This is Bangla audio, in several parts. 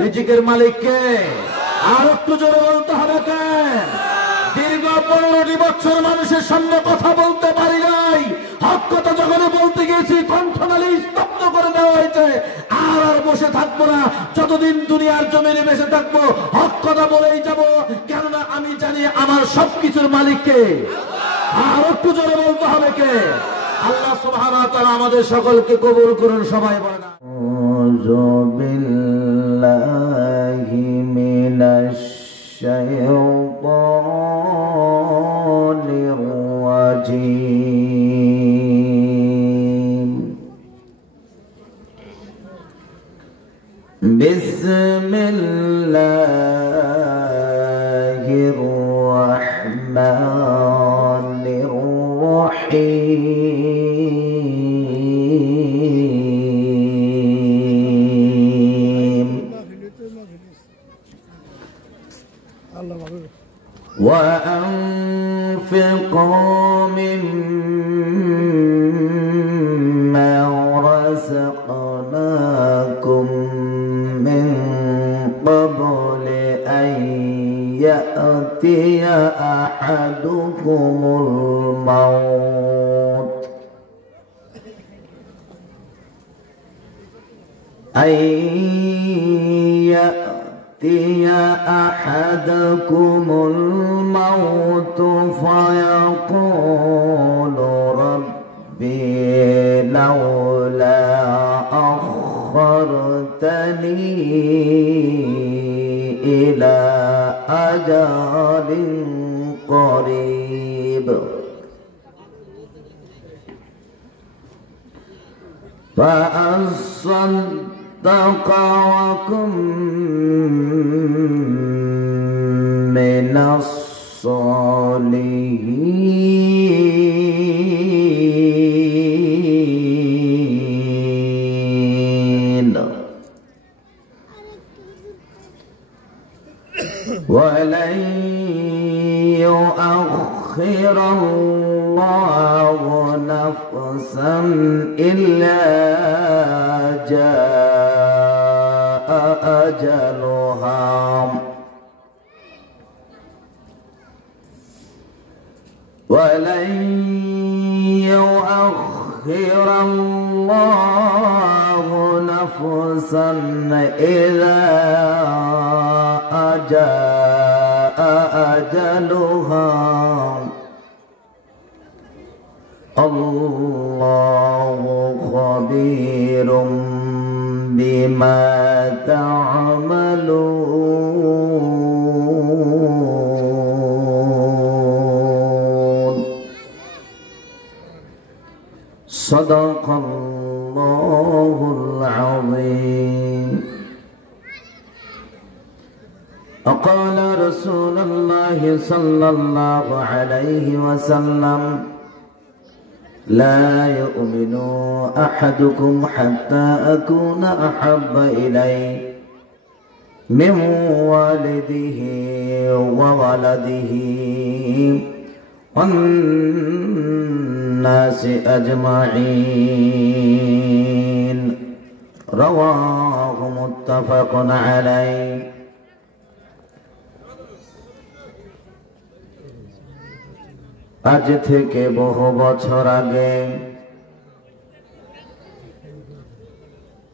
রিজিকের মালিক কে? আর একটু জোরে বলতে হবে কেন? দীর্ঘ 15 বছর মানুষের সামনে কথা বলতে পারি নাই, হক কথা যখন বলতে গিয়েছি কণ্ঠনালী স্তব্ধ করে দেওয়া হয়েছে। আর বসে থাকবো না, যতদিন দুনিয়ার জমিনে বেঁচে থাকবো হক কথা বলেই যাব, কেননা আমি জানি আমার সবকিছুর মালিক কে। আর একটু জোরে বলতে হবে কে? আল্লাহ সুবহানাহু ওয়া তাআলা আমাদের সকলকে কবুল করুন। সবাই বলেন আউযু বিল্লাহি মিনাশ শাইতানির রাজীম। বিসমিল্লাহির রাহমানির রহিম। وأنفقوا مما رزقناكم من قبل أن يأتي أحدكم الموت فيقول ربي لولا أخرتني إلى أجل قريب فأصدق وأكن من الصالحين ولن يؤخر الله نفسا إلا جاء أجلها ولن يؤخر الله نفسا إذا جاء أجلها الله خبير بما تعملون صدق الله العظيم. وقال رسول الله صلى الله عليه وسلم لا يؤمن أحدكم حتى أكون أحب إليه من والده وولده والناس أجمعين رواه متفق عليه. আজ থেকে বহু বছর আগে,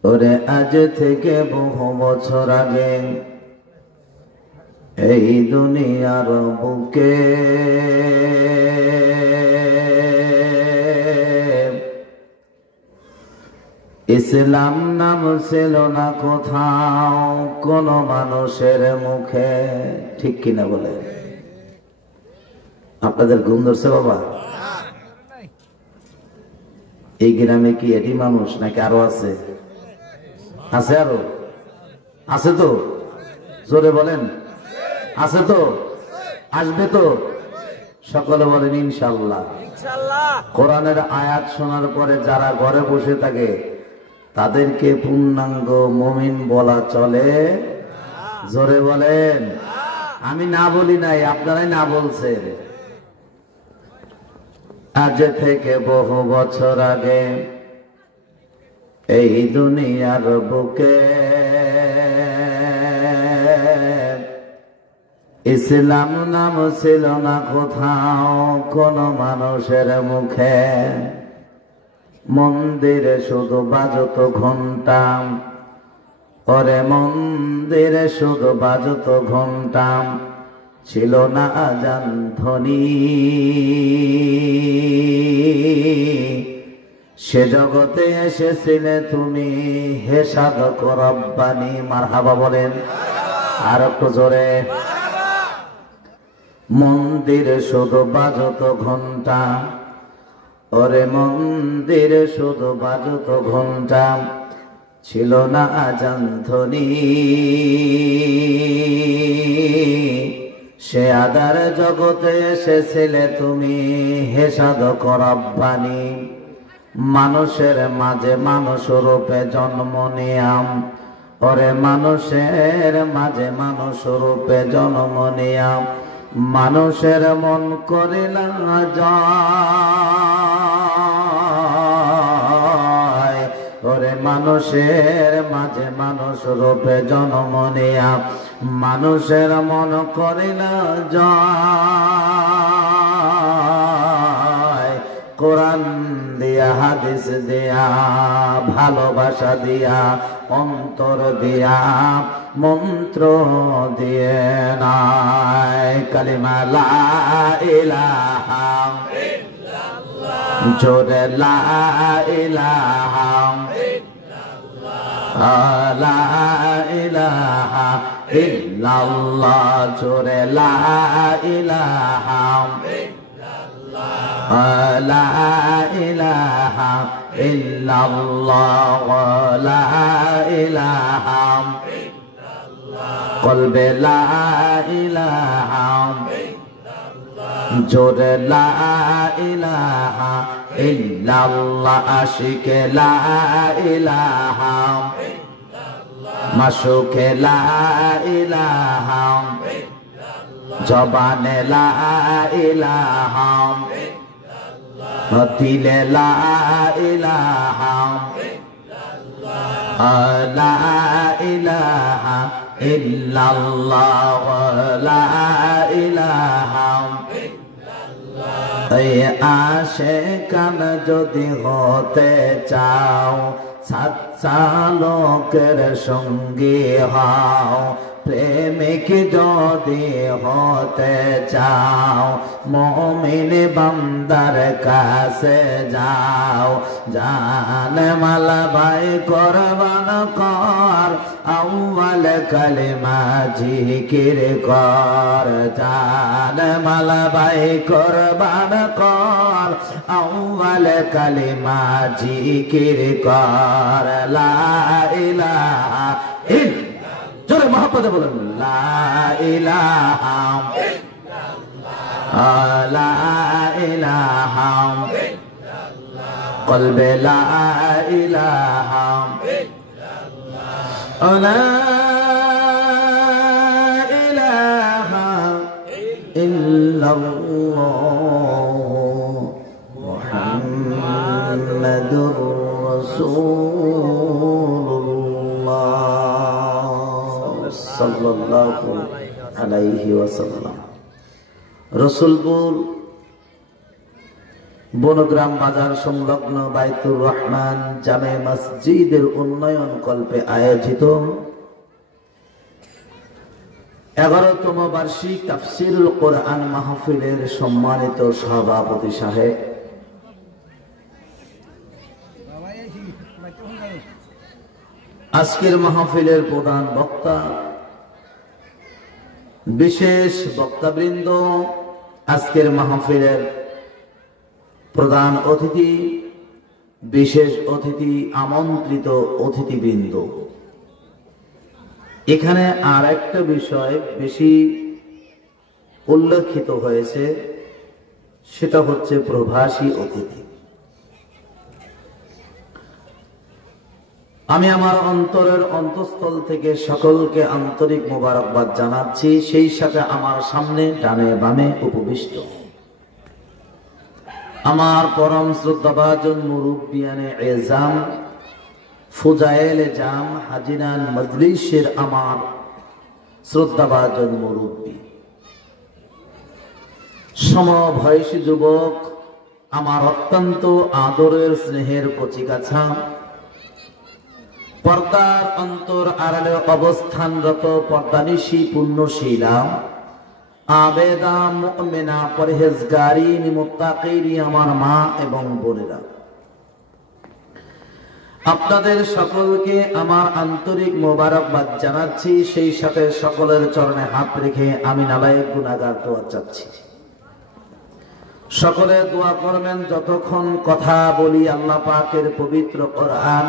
ওরে আজ থেকে বহু বছর আগে এই দুনিয়ার বুকে ইসলাম নাম ছিল না কোথাও কোন মানুষের মুখে। ঠিক কিনা বলে? আপনাদের ঘুম ধরছে বাবা? এই গ্রামে কি এটি মানুষ নাকি আরো আছে? আছে আরো? আছে তো? জোরে বলেন আছে তো? আসবে তো? সকলে বলেন ইনশাআল্লাহ। কোরআনের আয়াত শোনার পরে যারা ঘরে বসে থাকে তাদেরকে পূর্ণাঙ্গ মুমিন বলা চলে? জোরে বলেন। আমি না বলি নাই, আপনারাই না বলছেন। আজ থেকে বহু বছর আগে এই দুনিয়ার বুকে ইসলাম নাম ছিল না কোথাও কোন মানুষের মুখে, মন্দিরে শুধু বাজত ঘন্টা, ওরে মন্দিরে শুধু বাজত ঘন্টা, ছিল না আজান ধ্বনি। সে জগতে এসেছিলে তুমি হে সাধক রব্বানি। মারহাবা বলেন আর একটু জোরে। মন্দিরে শুধু বাজত ঘন্টা, ওরে মন্দিরে শুধু বাজত ঘন্টা, ছিল না আজান ধ্বনি। সে আদার জগতে এসেছিলে তুমি হে সাধক রব্বানি। মানুষের মাঝে মানুষ রূপে জন্ম নিয়াম, ওরে মানুষের মাঝে মানুষ রূপে জন্ম নিয়াম, মানুষের মন করিলা জয়। ওরে মানুষের মাঝে মানুষ রূপে জন্ম নিয়াম, মানুষের মন করিলা জয়। কোরআন দিয়া হাদিস দিয়া ভালোবাসা দিয়া অন্তর দিয়া মন্ত্র দিয়ে নাই কালিমা লা ইলাহা ইল্লাল্লাহ, জোরে লা ইলাহা ইল্লাল্লাহ, লা ইলাহা ইল্লাল্লাহ, জোরে লা ইলাহা লা ইলাহা ইল্লাল্লাহ, লা ইলাহা কলবে লা ইলাহা জোরে লা ইলাহা ইল্লাল্লাহ, আশিকে লা ইলাহা মাশুকে লা ইলাহা, জবানে লা ইলাহা, দিলে লা ইলাহা, লা ইলাহা ইল্লাল্লাহ, লা ইলাহা। এই আশিকান যদি হতে চাও, সাচ্চা লোকের সঙ্গী হও। প্রেমিক যদি হতে চাও, মুমিন বান্দার কাছে যাও। জান মালা ভাই কোরবান কর, আউয়াল কালিমা জিকির কর। জান মালা ভাই কোরবান কর, আউয়াল কালিমা জিকির কর। লা ইলাহা ইল্লাল্লাহ, জোরে মহব্বতে বলেন লা ইলাহা ইল্লাল্লাহ, লা ইলাহা ইল্লাল্লাহ, কলবে লা ইলাহা ইল্লাল্লাহ, লা ইলাহা ইল্লাল্লাহ, মুহাম্মাদুর রাসূলুল্লাহ সাল্লাল্লাহু আলাইহি ওয়াসাল্লাম। রসুলপুর বনগ্রাম বাজার সংলগ্ন বাইতুর রহমান জামে মসজিদের উন্নয়ন কল্পে আয়োজিত 11তম বার্ষিক তাফসীরুল কোরআন মাহফিলের সম্মানিত সভাপতি সাহেব, আজকের মাহফিলের প্রধান বক্তা, বিশেষ বক্তাবৃন্দ, আজকের মাহফিলের প্রধান অতিথি, বিশেষ অতিথি, আমন্ত্রিত অতিথিবৃন্দ। এখানে আর একটা বিষয় বেশি উল্লেখিত হয়েছে, সেটা হচ্ছে প্রবাসী অতিথি। আমি আমার অন্তরের অন্তঃস্থল থেকে সকলকে আন্তরিক মোবারকবাদ জানাচ্ছি। সেই সাথে আমার সামনে ডানে বামে উপবিষ্ট আমার পরম শ্রদ্ধাভাজন মুরব্বিয়ানে এজাম, ফুজায়েল জাম, হাজিরান মজলিসের আমার শ্রদ্ধাভাজন মুরব্বী, সমবয়সী যুবক, আমার অত্যন্ত আদরের স্নেহের কচিকাছা, পর্দার অন্তর আড়ালে অবস্থানরত পর্দানিশী পুণ্যশীলা আবেদা মুমিনা পরহেজগারিনী মুত্তাকিনী আমার মা এবং বোনেরা, আপনাদের সকলকে আমার আন্তরিক মোবারকবাদ জানাচ্ছি। সেই সাথে সকলের চরণে হাত রেখে আমি নালায়েক গুনাহগার দোয়া চাচ্ছি। সকলে দোয়া করবেন যতক্ষণ কথা বলি আল্লাহ পাকের পবিত্র কোরআন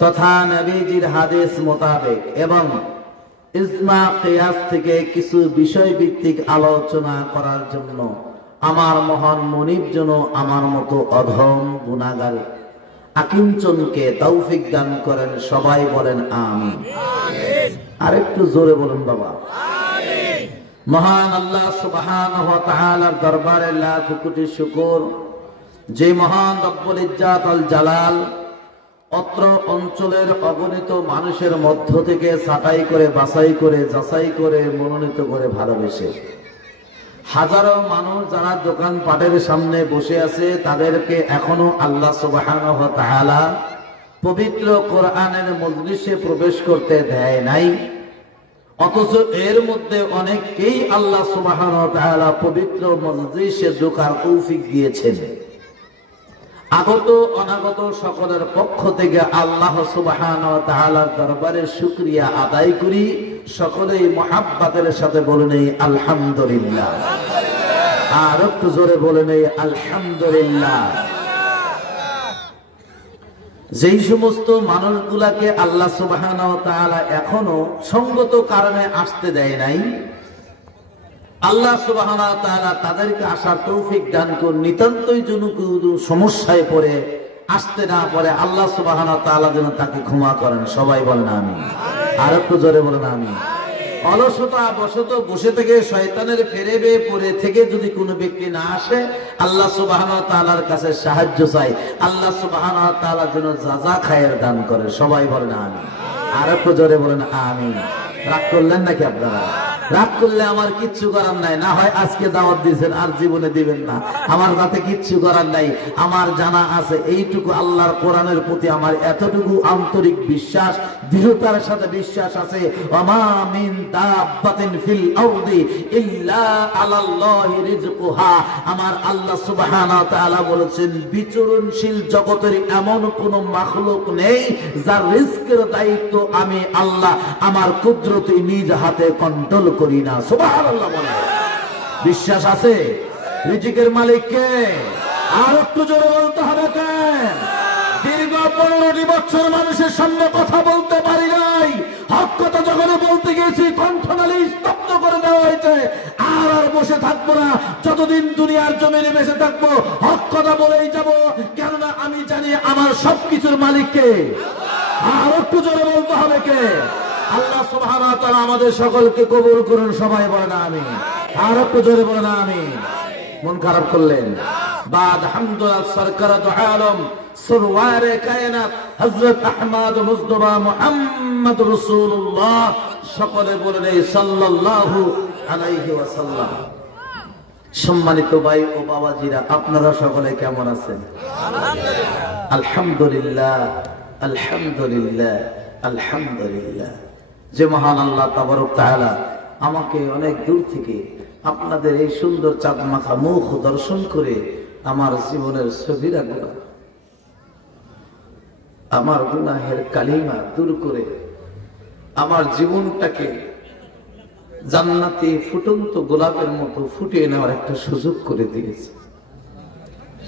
তথা নবীজির হাদিস মোতাবেক এবং ইজমা কিয়াস থেকে কিছু বিষয় ভিত্তিক আলোচনা করার জন্য আমার মহান মুনিব যেন আমার মতো অধম গুনাহগার আকিঞ্চনকে তৌফিক দান করেন। সবাই বলেন আমিন। আরেকটু জোরে বলুন বাবা। মহান আল্লাহ সুবহানাহু ওয়া তাআলার দরবারে লাখ কোটি শুকর, যে মহান রব্বুল ইজ্জাত আল জালাল অত্র অঞ্চলের অগণিত মানুষের মধ্য থেকে ছাঁটাই করে বাছাই করে যাচাই করে মনোনীত করে ভালোবেসে হাজারো মানুষ যারা দোকান পাটের সামনে বসে আছে তাদেরকে এখনো আল্লাহ সুবহানাহু ওয়া তাআলা পবিত্র কোরআনের মজলিসে প্রবেশ করতে দেয় নাই, অথচ এর মধ্যে অনেককেই আল্লাহ সুবহানাহু ওয়া তাআলা পবিত্র মজলিসে ঢোকার তৌফিক দিয়েছেন। আগত অনাগত সকলের পক্ষ থেকে আল্লাহ সুবহানাহু ওয়া তাআলার দরবারে শুকরিয়া আদায় করি। সকলেই মুহাব্বতের সাথে বলে নেই আলহামদুলিল্লাহ। আর একটু জোরে বলে নেই আলহামদুলিল্লাহ। যেই সমস্ত মানুষগুলাকে আল্লাহ সুবহানাহু ওয়া তাআলা এখনো সঙ্গত কারণে আসতে দেয় নাই, আল্লাহ সুবহানাহু ওয়া তাআলা তাদেরকে আসার তৌফিক দান করুন। নিতান্তই যেন সমস্যায় পড়ে আসতে না পারে আল্লাহ সুবহানাহু ওয়া তাআলা যেন তাকে ক্ষমা করেন। সবাই বলেন আমিন। আর একটু জোরে বলেন আমিন। অলসতা বশত বসে থেকে শয়তানের ফেরেবে পড়ে থেকে যদি কোনো ব্যক্তি না আসে, আল্লাহ সুবহানাহু ওয়া তাআলার কাছে সাহায্য চাই, আল্লাহ সুবহানাহু ওয়া তাআলা যেন যাজা খায়ের দান করে। সবাই বলেন আমিন। আর একটু জোরে বলেন আমিন। রাগ করলেন নাকি আপনারা? রাগ করলে আমার কিচ্ছু করার নাই, না হয় আজকে দাওয়াত দিয়েছেন আর জীবনে দিবেন না, আমার তাতে কিচ্ছু করার নাই। আমার জানা আছে এইটুকু, আল্লাহর কোরআনের প্রতি আমার এতটুকু আন্তরিক বিশ্বাস, দৃঢ়তার সাথে বিশ্বাস আছে, ওয়ামা মিন দাব্বাতিন ফিল আরদি ইল্লা আলাল্লাহি রিজকুহা। আমার আল্লাহ সুবহানাহু ওয়া তাআলা বলেছেন বিচরণশীল জগতের এমন কোন মাখলুক নেই যার রিজকের দায়িত্ব আমি আল্লাহ আমার কুদরতি নিজ হাতে কন্ট্রোল করি না। সুবহানাল্লাহ বলে। বিশ্বাস আছে রিজিকের মালিক কে? আর একটু জোরে বলতে হবে কেন? দীর্ঘ 15 বছর মানুষের সামনে কথা বলতে পারি নাই, হক কথা যখন বলতে গেছি কণ্ঠনালী স্তব্ধ করে দেওয়া হয়েছে। আর বসে থাকবো না, যতদিন দুনিয়ার জমিনে বেঁচে থাকবো হক কথা বলেই যাবো, কেননা আমি জানি আমার সবকিছুর মালিক কে। আর একটু জোরে বলতে হবে কে? আল্লাহ সুবহানাহু ওয়া তাআলা আমাদের সকলকে কবুল করুন। সবাই বলেন আমিন। আর একটু জোরে বলেন আমিন। মন খারাপ করলেন? বাদ হামদুলিল্লাহ সরকার দু আলম সরওয়ারে কায়নাত হযরত আহমদ মুস্তাফা মুহাম্মদ রাসূলুল্লাহ, সকলে বলেন সাল্লাল্লাহু আলাইহি ওয়াসাল্লাম। সম্মানিত ভাই ও বাবাজিরা, আপনারা সকলে কেমন আছেন? আলহামদুলিল্লাহ, আলহামদুলিল্লাহ, আলহামদুলিল্লাহ। যে মহান আল্লাহ তাবারক তাআলা আমাকে অনেক দূর থেকে আপনাদের এই সুন্দর চাঁদ মাথা মুখ দর্শন করে আমার জীবনের সগীরা গুনাহ, আমার গুনাহের কালিমা দূর করে আমার জীবনটাকে জান্নাতি ফুটন্ত গোলাপের মতো ফুটিয়ে নেওয়ার একটা সুযোগ করে দিয়েছে।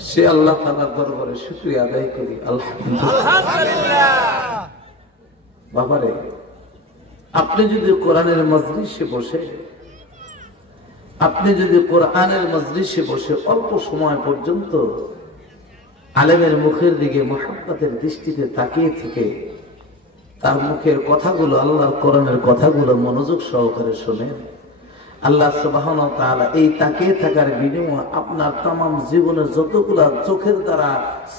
সে আল্লাহ তাআলার দরবারে শুকরিয়া আদায় করি। আলহামদুলিল্লাহ। বাবারে, আপনি যদি কোরআনের মজলিসে বসে অল্প সময় পর্যন্ত আলেমের মুখের দিকে মুহাব্বতের দৃষ্টিতে তাকিয়ে থেকে তার মুখের কথাগুলো, আল্লাহর কোরআনের কথাগুলো মনোযোগ সহকারে শোনেন, আল্লাহ সুবহানাহু ওয়া তাআলা এই তাকিয়ে থাকার বিনিময়ে আপনার তামাম জীবনের যতগুলা চোখের দ্বারা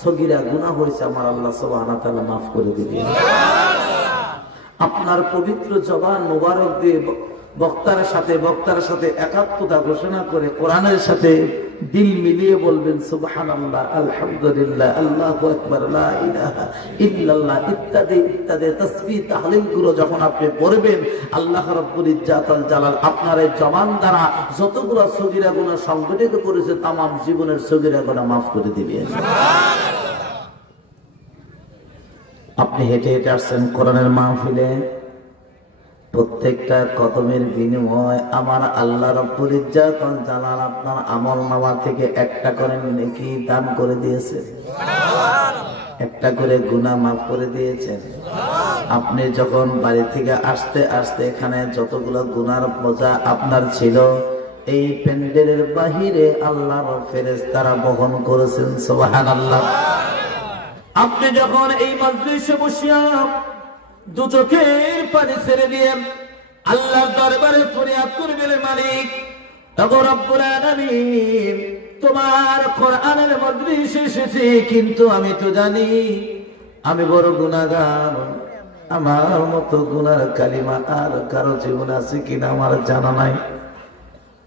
সগীরা গুনাহ হয়েছে আমার আল্লাহ সুবহানাহু ওয়া তাআলা মাফ করে দিবেন। আপনার পবিত্র জবান মোবারক দিয়ে বক্তার সাথে একাত্মতা ঘোষণা করে কোরআনের সাথে দিল মিলিয়ে বলবেন সুবহানাল্লাহ, আলহামদুলিল্লাহ, আল্লাহু আকবার, লা ইলাহা ইল্লাল্লাহ ইত্যাদি ইত্যাদি তাসবিহ তাহলিল গুলো যখন আপনি পড়বেন, আল্লাহ রাব্বুল ইজ্জাত ওয়াল জালাল আপনার এই জবান দ্বারা যতগুলো সগীরা গুনাহ সংগঠিত করেছে तमाम জীবনের সগীরা গুনাহ maaf করে দিবেন। আপনি হেঁটে হেঁটে আসছেন কোরআনের মাহফিলে, প্রত্যেকটা কদমের বিনিময় আমার আল্লাহ রাব্বুল ইজ্জাত ওয়াল জালাল আপনার আমলনামা থেকে একটা করে নেকি দান করে দিয়েছে, একটা করে গুনাহ maaf করে দিয়েছেন। আপনি যখন বাড়ি থেকে আসতে আসতে এখানে যতগুলো গুনার বোঝা আপনার ছিল, এই প্যান্ডেলের বাহিরে আল্লাহর ফেরেশতারা বহন করেছেন। সুবহানাল্লাহ। আপনি যখন এই মজলিসে বসিয়া দু চোখের পানি ছেড়ে দিয়ে আল্লাহর দরবারে ফরিয়াদ করবেন, মালিক ওগো রব্বুল আলামিন, তোমার কোরআনের মজলিসে এসেছি, কিন্তু আমি তো জানি আমি বড় গুনাহগার, আমার মতো গুনার কালিমা আর কারো জীবনে আছে কিনা আমার জানা নাই।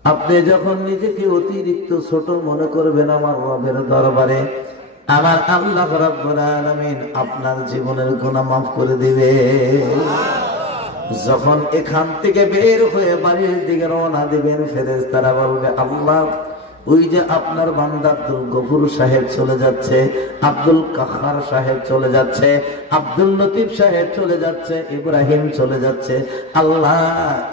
আপনি যখন নিজেকে অতিরিক্ত ছোট মনে করবেন আমার রবের দরবারে, আমার আল্লাহ রাব্বুল আলামিন আপনার জীবনের গুনাহ maaf করে দিবে। যখন এখান থেকে বের হয়ে বাড়ির দিকে রওনা দিবেন, ফেরেশতারা বলবে, আল্লাহ ওই যে আপনার বান্দা আব্দুল গফুর সাহেব চলে যাচ্ছে, আব্দুল কাহার সাহেব চলে যাচ্ছে, আব্দুল লতিফ সাহেব চলে যাচ্ছে, ইব্রাহিম চলে যাচ্ছে, আল্লাহ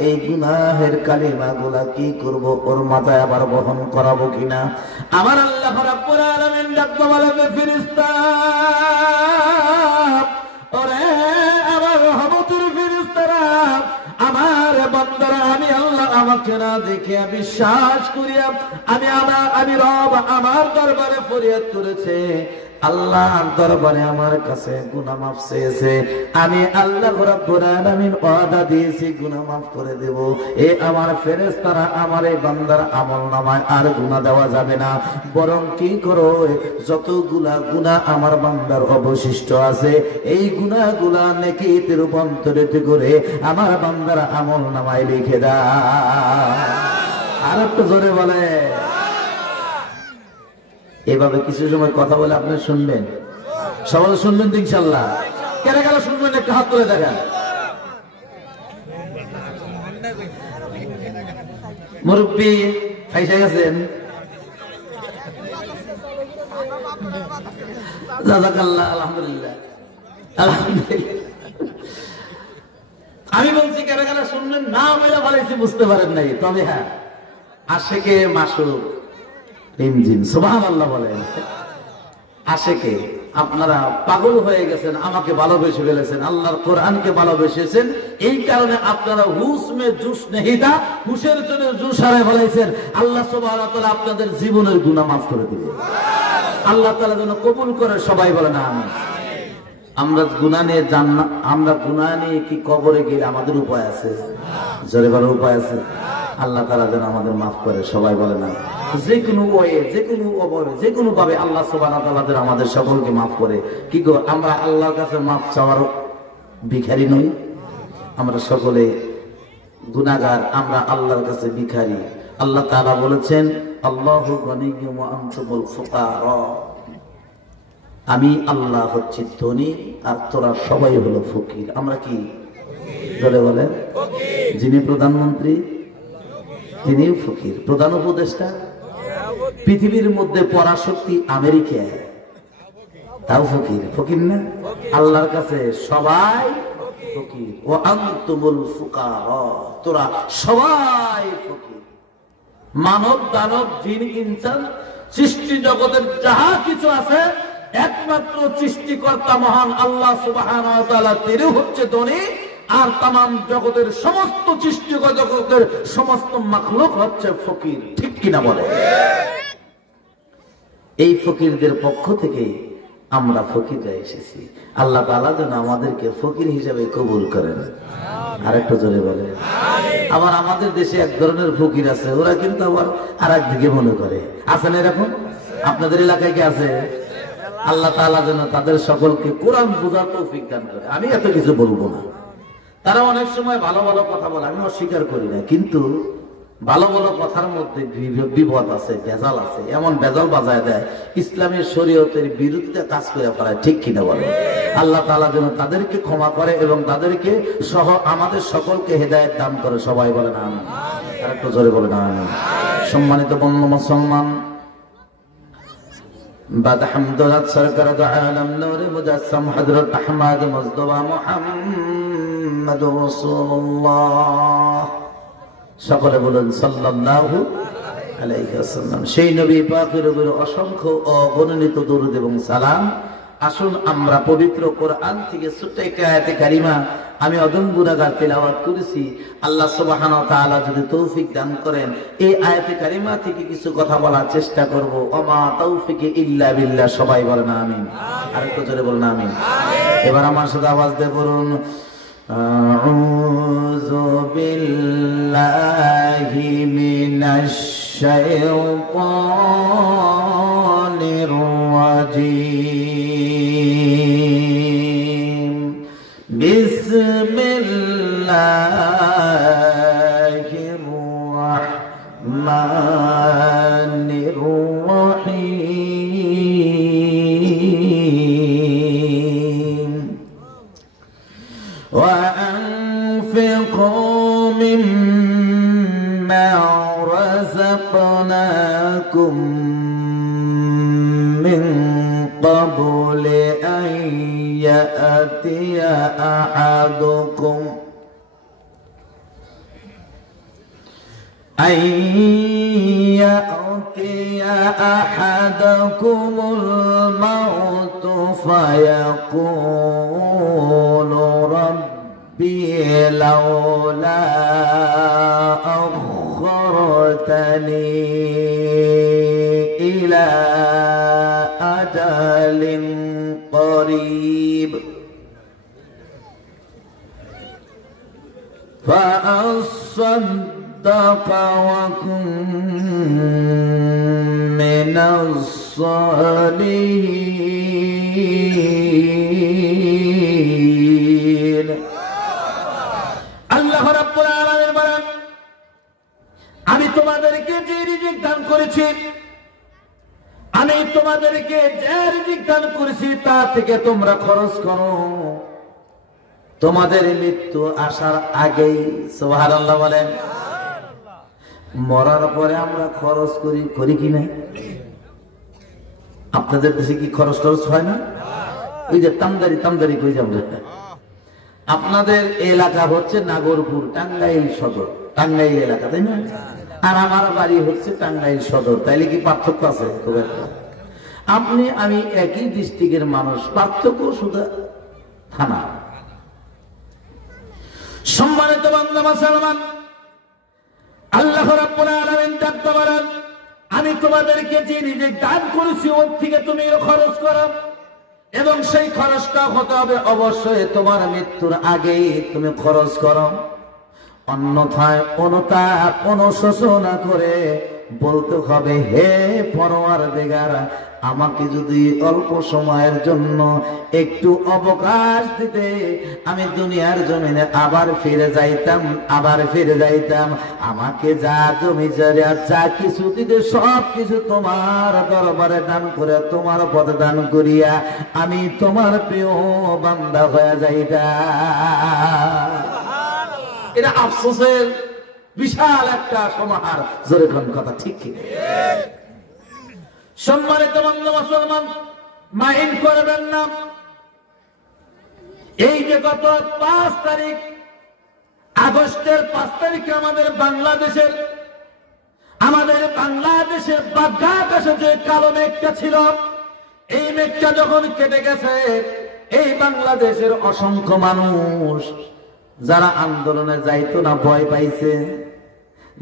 এই গুনাহের কালিমাগুলা কি করব, ওর মাথায় আবার বহন করাবো কিনা। আমার আল্লাহ রাব্বুল আলামিন ডাকতে বলবে, ফেরেশতা ওরে আমার রহমতের ফেরেশতারা, আমার বান্দারা, আমি আল্লাহ আমাকে না দেখে বিশ্বাস করিয়া আমি রব আমার দরবারে ফরিয়াদ করেছে, আল্লাহর দরবারে আমার কাছে গুনাহ maaf চেয়েছে, আমি আল্লাহ রাব্বুল আলামিন ওয়াদা দিয়েছি গুনাহ maaf করে দেব। এ আমার ফেরেশতারা, আমার এই বান্দার আমলনামায় আর গুনাহ দেওয়া যাবে না, বরং কি করো, যতগুলা গুনাহ আমার বান্দার অবশিষ্ট আছে এই গুনাহগুলা নেকিতে রূপান্তরিত করে আমার বান্দার আমলনামায় লিখে দাও। আর একটু জোরে বলে। এভাবে কিছু সময় কথা বলে আপনি শুনবেন, সবাই শুনবেন তো ইনশাআল্লাহ। কারা কারা শুনবেন একটা হাত তুলে দেখান। মুরব্বি ফাইসা গেছেন, জাযাকাল্লাহ, আলহামদুলিল্লাহ আলহামদুলিল্লাহ। আমি বলছি কারা কারা শুনবেন, না বলে বলেছি বুঝতে পারেন নাই, তবে হ্যাঁ আশেকে মাসুক ইঞ্জিন সুবহানাল্লাহ বলেন। আশেকে আপনারা পাগল হয়ে গেছেন, আমাকে ভালোবেসে ফেলেছেন, আল্লাহর কোরআনকে ভালোবেসেছেন, এই কারণে আপনারা হুস মে জুস নেহিদা, হুশের জন্য জুস হারায় ফেলাইছেন। আল্লাহ সুবহানাহু ওয়া তাআলা আপনাদের জীবনের গুনাহ maaf করে দিবে। আল্লাহ তাআলা যেন কবুল করে, সবাই বলেন আমিন। আমরা গুনাহ নিয়ে জান্নাত, আমরা গুনাহ নিয়ে কি কবরে গিয়ে আমাদের উপায় আছে? জোরে বলার উপায় আছে? আল্লাহ তাআলা যেন আমাদের maaf করে, সবাই বলে না। যে কোনো ওয়ে, যে কোনো অবয়ে, যে কোনো ভাবে আল্লাহ সুবহানাহু ওয়া তাআলা যেন আমাদের সকলকে maaf করে। কি গো, আমরা আল্লাহর কাছে maaf চাওয়ার ভিখারি নই? আমরা সকলে গুনাহগার, আমরা আল্লাহর কাছে ভিখারি। আল্লাহ তাআলা বলেছেন, আল্লাহু গনিয়্যুম ওয়া আনতুমুল ফুকারা, আমি আল্লাহ হচ্ছি ধনী আর তোরা সবাই হলো ফকির। আমরা কি ধরে বলেন? যিনি প্রধানমন্ত্রী তিনি ফকির, প্রধান উপদেষ্টা, পৃথিবীর মধ্যে পরাশক্তি আমেরিকা, তাও ফকির। ফকির না? আল্লাহর কাছে সবাই ফকির। ওয়া আনতুমুল ফুকারা, তোরা সবাই ফকির। মানব দানব জিন ইনসান সৃষ্টি জগতের যাহা কিছু আছে, একমাত্র সৃষ্টিকর্তা মহান আল্লাহ সুবহানাহু ওয়া তাআলা, তিনি হচ্ছে ধনী, আর तमाम জগতের সমস্ত সৃষ্টি জগতের সমস্ত মাখলুক হচ্ছে ফকির। ঠিক কিনা বলে? এই ফকিরদের পক্ষ থেকে আমরা ফকিররা এসেছি। আল্লাহ তাআলা যেন আমাদেরকে ফকির হিসেবে কবুল করেন। আর একটু জোরে বলে আবার আমাদের দেশে এক ধরনের ফকির আছে, ওরা কিন্তু আবার আর একদিকে মনে করে। আছে না এরকম? আপনাদের এলাকায় কি আছে? আল্লাহ তাআলা যেন তাদের সকলকে কোরআন বোঝার তৌফিক দান করে। আমি এত কিছু বলবো না, তারা অনেক সময় ভালো ভালো কথা বলে, আমি অস্বীকার করি না, কিন্তু ভালো ভালো কথার মধ্যে বিপদ আছে, ভেজাল আছে, এমন ভেজাল বাজায় দেয় ইসলামের শরীয়তের বিরুদ্ধে কাজ করে ফেলায়, ঠিক কিনা বলে? আল্লাহ তাআলা যেন তাদেরকে ক্ষমা করে এবং তাদেরকে সহ আমাদের সকলকে হেদায়েত দান করে, সবাই বলেন আমিন। আরেকটু জোরে বলেন আমিন। সম্মানিত বন্ধু মুসলমান, بعد حمد الله سرکار دو عالم نور مجسم حضرت احمد مصطفى محمد رسول الله সকলে বলেন সাল্লাল্লাহু আলাইহি ওয়াসাল্লাম। সেই নবী পাকের উপর অসংখ্য অগণিত দরুদ এবং সালাম। আসুন আমরা পবিত্র কোরআন থেকে ছোট্ট একটা আয়াতে কারিমা আমি অদম গুনাহগার তেলাওয়াত করেছি, আল্লাহ সুবহানাহু ওয়া তাআলা যদি তৌফিক দান করেন এই আয়াতে কারিমা থেকে কিছু কথা বলার চেষ্টা করব। ওমা তৌফিকি ইল্লা বিল্লাহ, সবাই বলেন আমিন। আরেকটু জোরে বলেন আমিন। এবার আমার সাথে আওয়াজ দিয়ে বলুন আউযু বিল্লাহি মিনাশ শাইতানির রাজীম। বিসমিল্লাহির রাহমানির রাহিম। وأنفقوا مما رزقناكم من قبل أن يأتي أحدكم الموت فيقول ربي لولا أخرتني إلى أجل قريب فأصدق وكن من الصالحين। আল্লাহ রাব্বুল আলামিন বলেন, আমি তোমাদেরকে যে রিজিক দান করেছি, আমি তোমাদেরকে যে রিজিক দান করেছি তা থেকে তোমরা খরচ করো তোমাদের মৃত্যু আসার আগেই। সুবহানাল্লাহ বলেন। মরার পরে আমরা খরচ করি কি না? আপনাদের দেশে কি খরচ টরচ হয় না? ওই যে তামদারি কই যাবো। আপনাদের এলাকা হচ্ছে নাগরপুর, টাঙ্গাইল সদর, টাঙ্গাইল এলাকা, তাই না? আর আমার বাড়ি হচ্ছে টাঙ্গাইল সদর, তাইলে কি পার্থক্য আছে? খুব একটা। আপনি আমি একই ডিস্ট্রিক্টের মানুষ, পার্থক্য শুধু থানা। সম্মানিত বান্দা মুসলমান, আল্লাহ রাব্বুল আলামিন ডাকতে বলেন, আমি তোমাদেরকে যে রিজিক দান করেছি ওর থেকে তুমি খরচ করো, এবং সেই খরচটা হতে হবে অবশ্যই তোমার মৃত্যুর আগেই তুমি খরচ করো। অন্যথায় অনুতাপ অনুশোচনা করে বলতে হবে, হে পরওয়ারদিগার, আমাকে যদি অল্প সময়ের জন্য একটু অবকাশ দিতে, আমি দুনিয়ার জমিনে আবার ফিরে যাইতাম। আমাকে যা জমি যা কিছু দিতে সব কিছু তোমার দরবারে দান করে, তোমার পথে দান করিয়া আমি তোমার প্রিয় বান্দা হয়ে যাইতাম। এটা আফসোসের বিশাল একটা সমাহার। জোরে কোন কথা ঠিক কি? সম্মানিত বন্ধু মুসলমান, মাইন্ড করবেন না, এই যে গত 5 তারিখ আগস্টের 5 তারিখে আমাদের বাংলাদেশের বাঘা আকাশে যে কালো মেঘটা ছিল, এই মেঘটা যখন কেটে গেছে, এই বাংলাদেশের অসংখ্য মানুষ যারা আন্দোলনে যাইতো না ভয় পাইছে,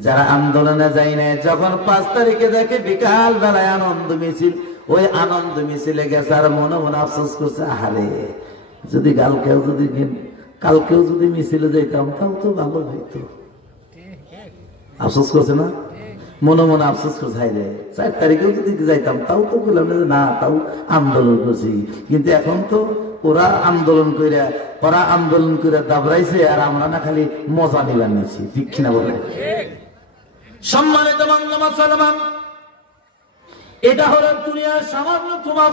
যারা আন্দোলনে যায় না, যখন 5 তারিখে দেখে বিকাল বেলায় আনন্দ মিছিল, ওই আনন্দ মিছিলে গেছে আর মনে মনে আফসোস করছে, আরে যদি কালকেও যদি মিছিলে যাইতাম তাও তো ভালো হইতো। আফসোস করছে না? মনে মনে আফসোস করছে, হাই রে 4 তারিখেও যদি যাইতাম তাও তো বললাম না, তাও আন্দোলন করছি, কিন্তু এখন তো ওরা আন্দোলন করে দাবড়াইছে, আর আমরা না খালি মজা নিলাম নিছি, ঠিক কিনা বলে? সম্মানিত বাংলা মুসলমান, এটা হলো দুনিয়ার সামান্য তোমার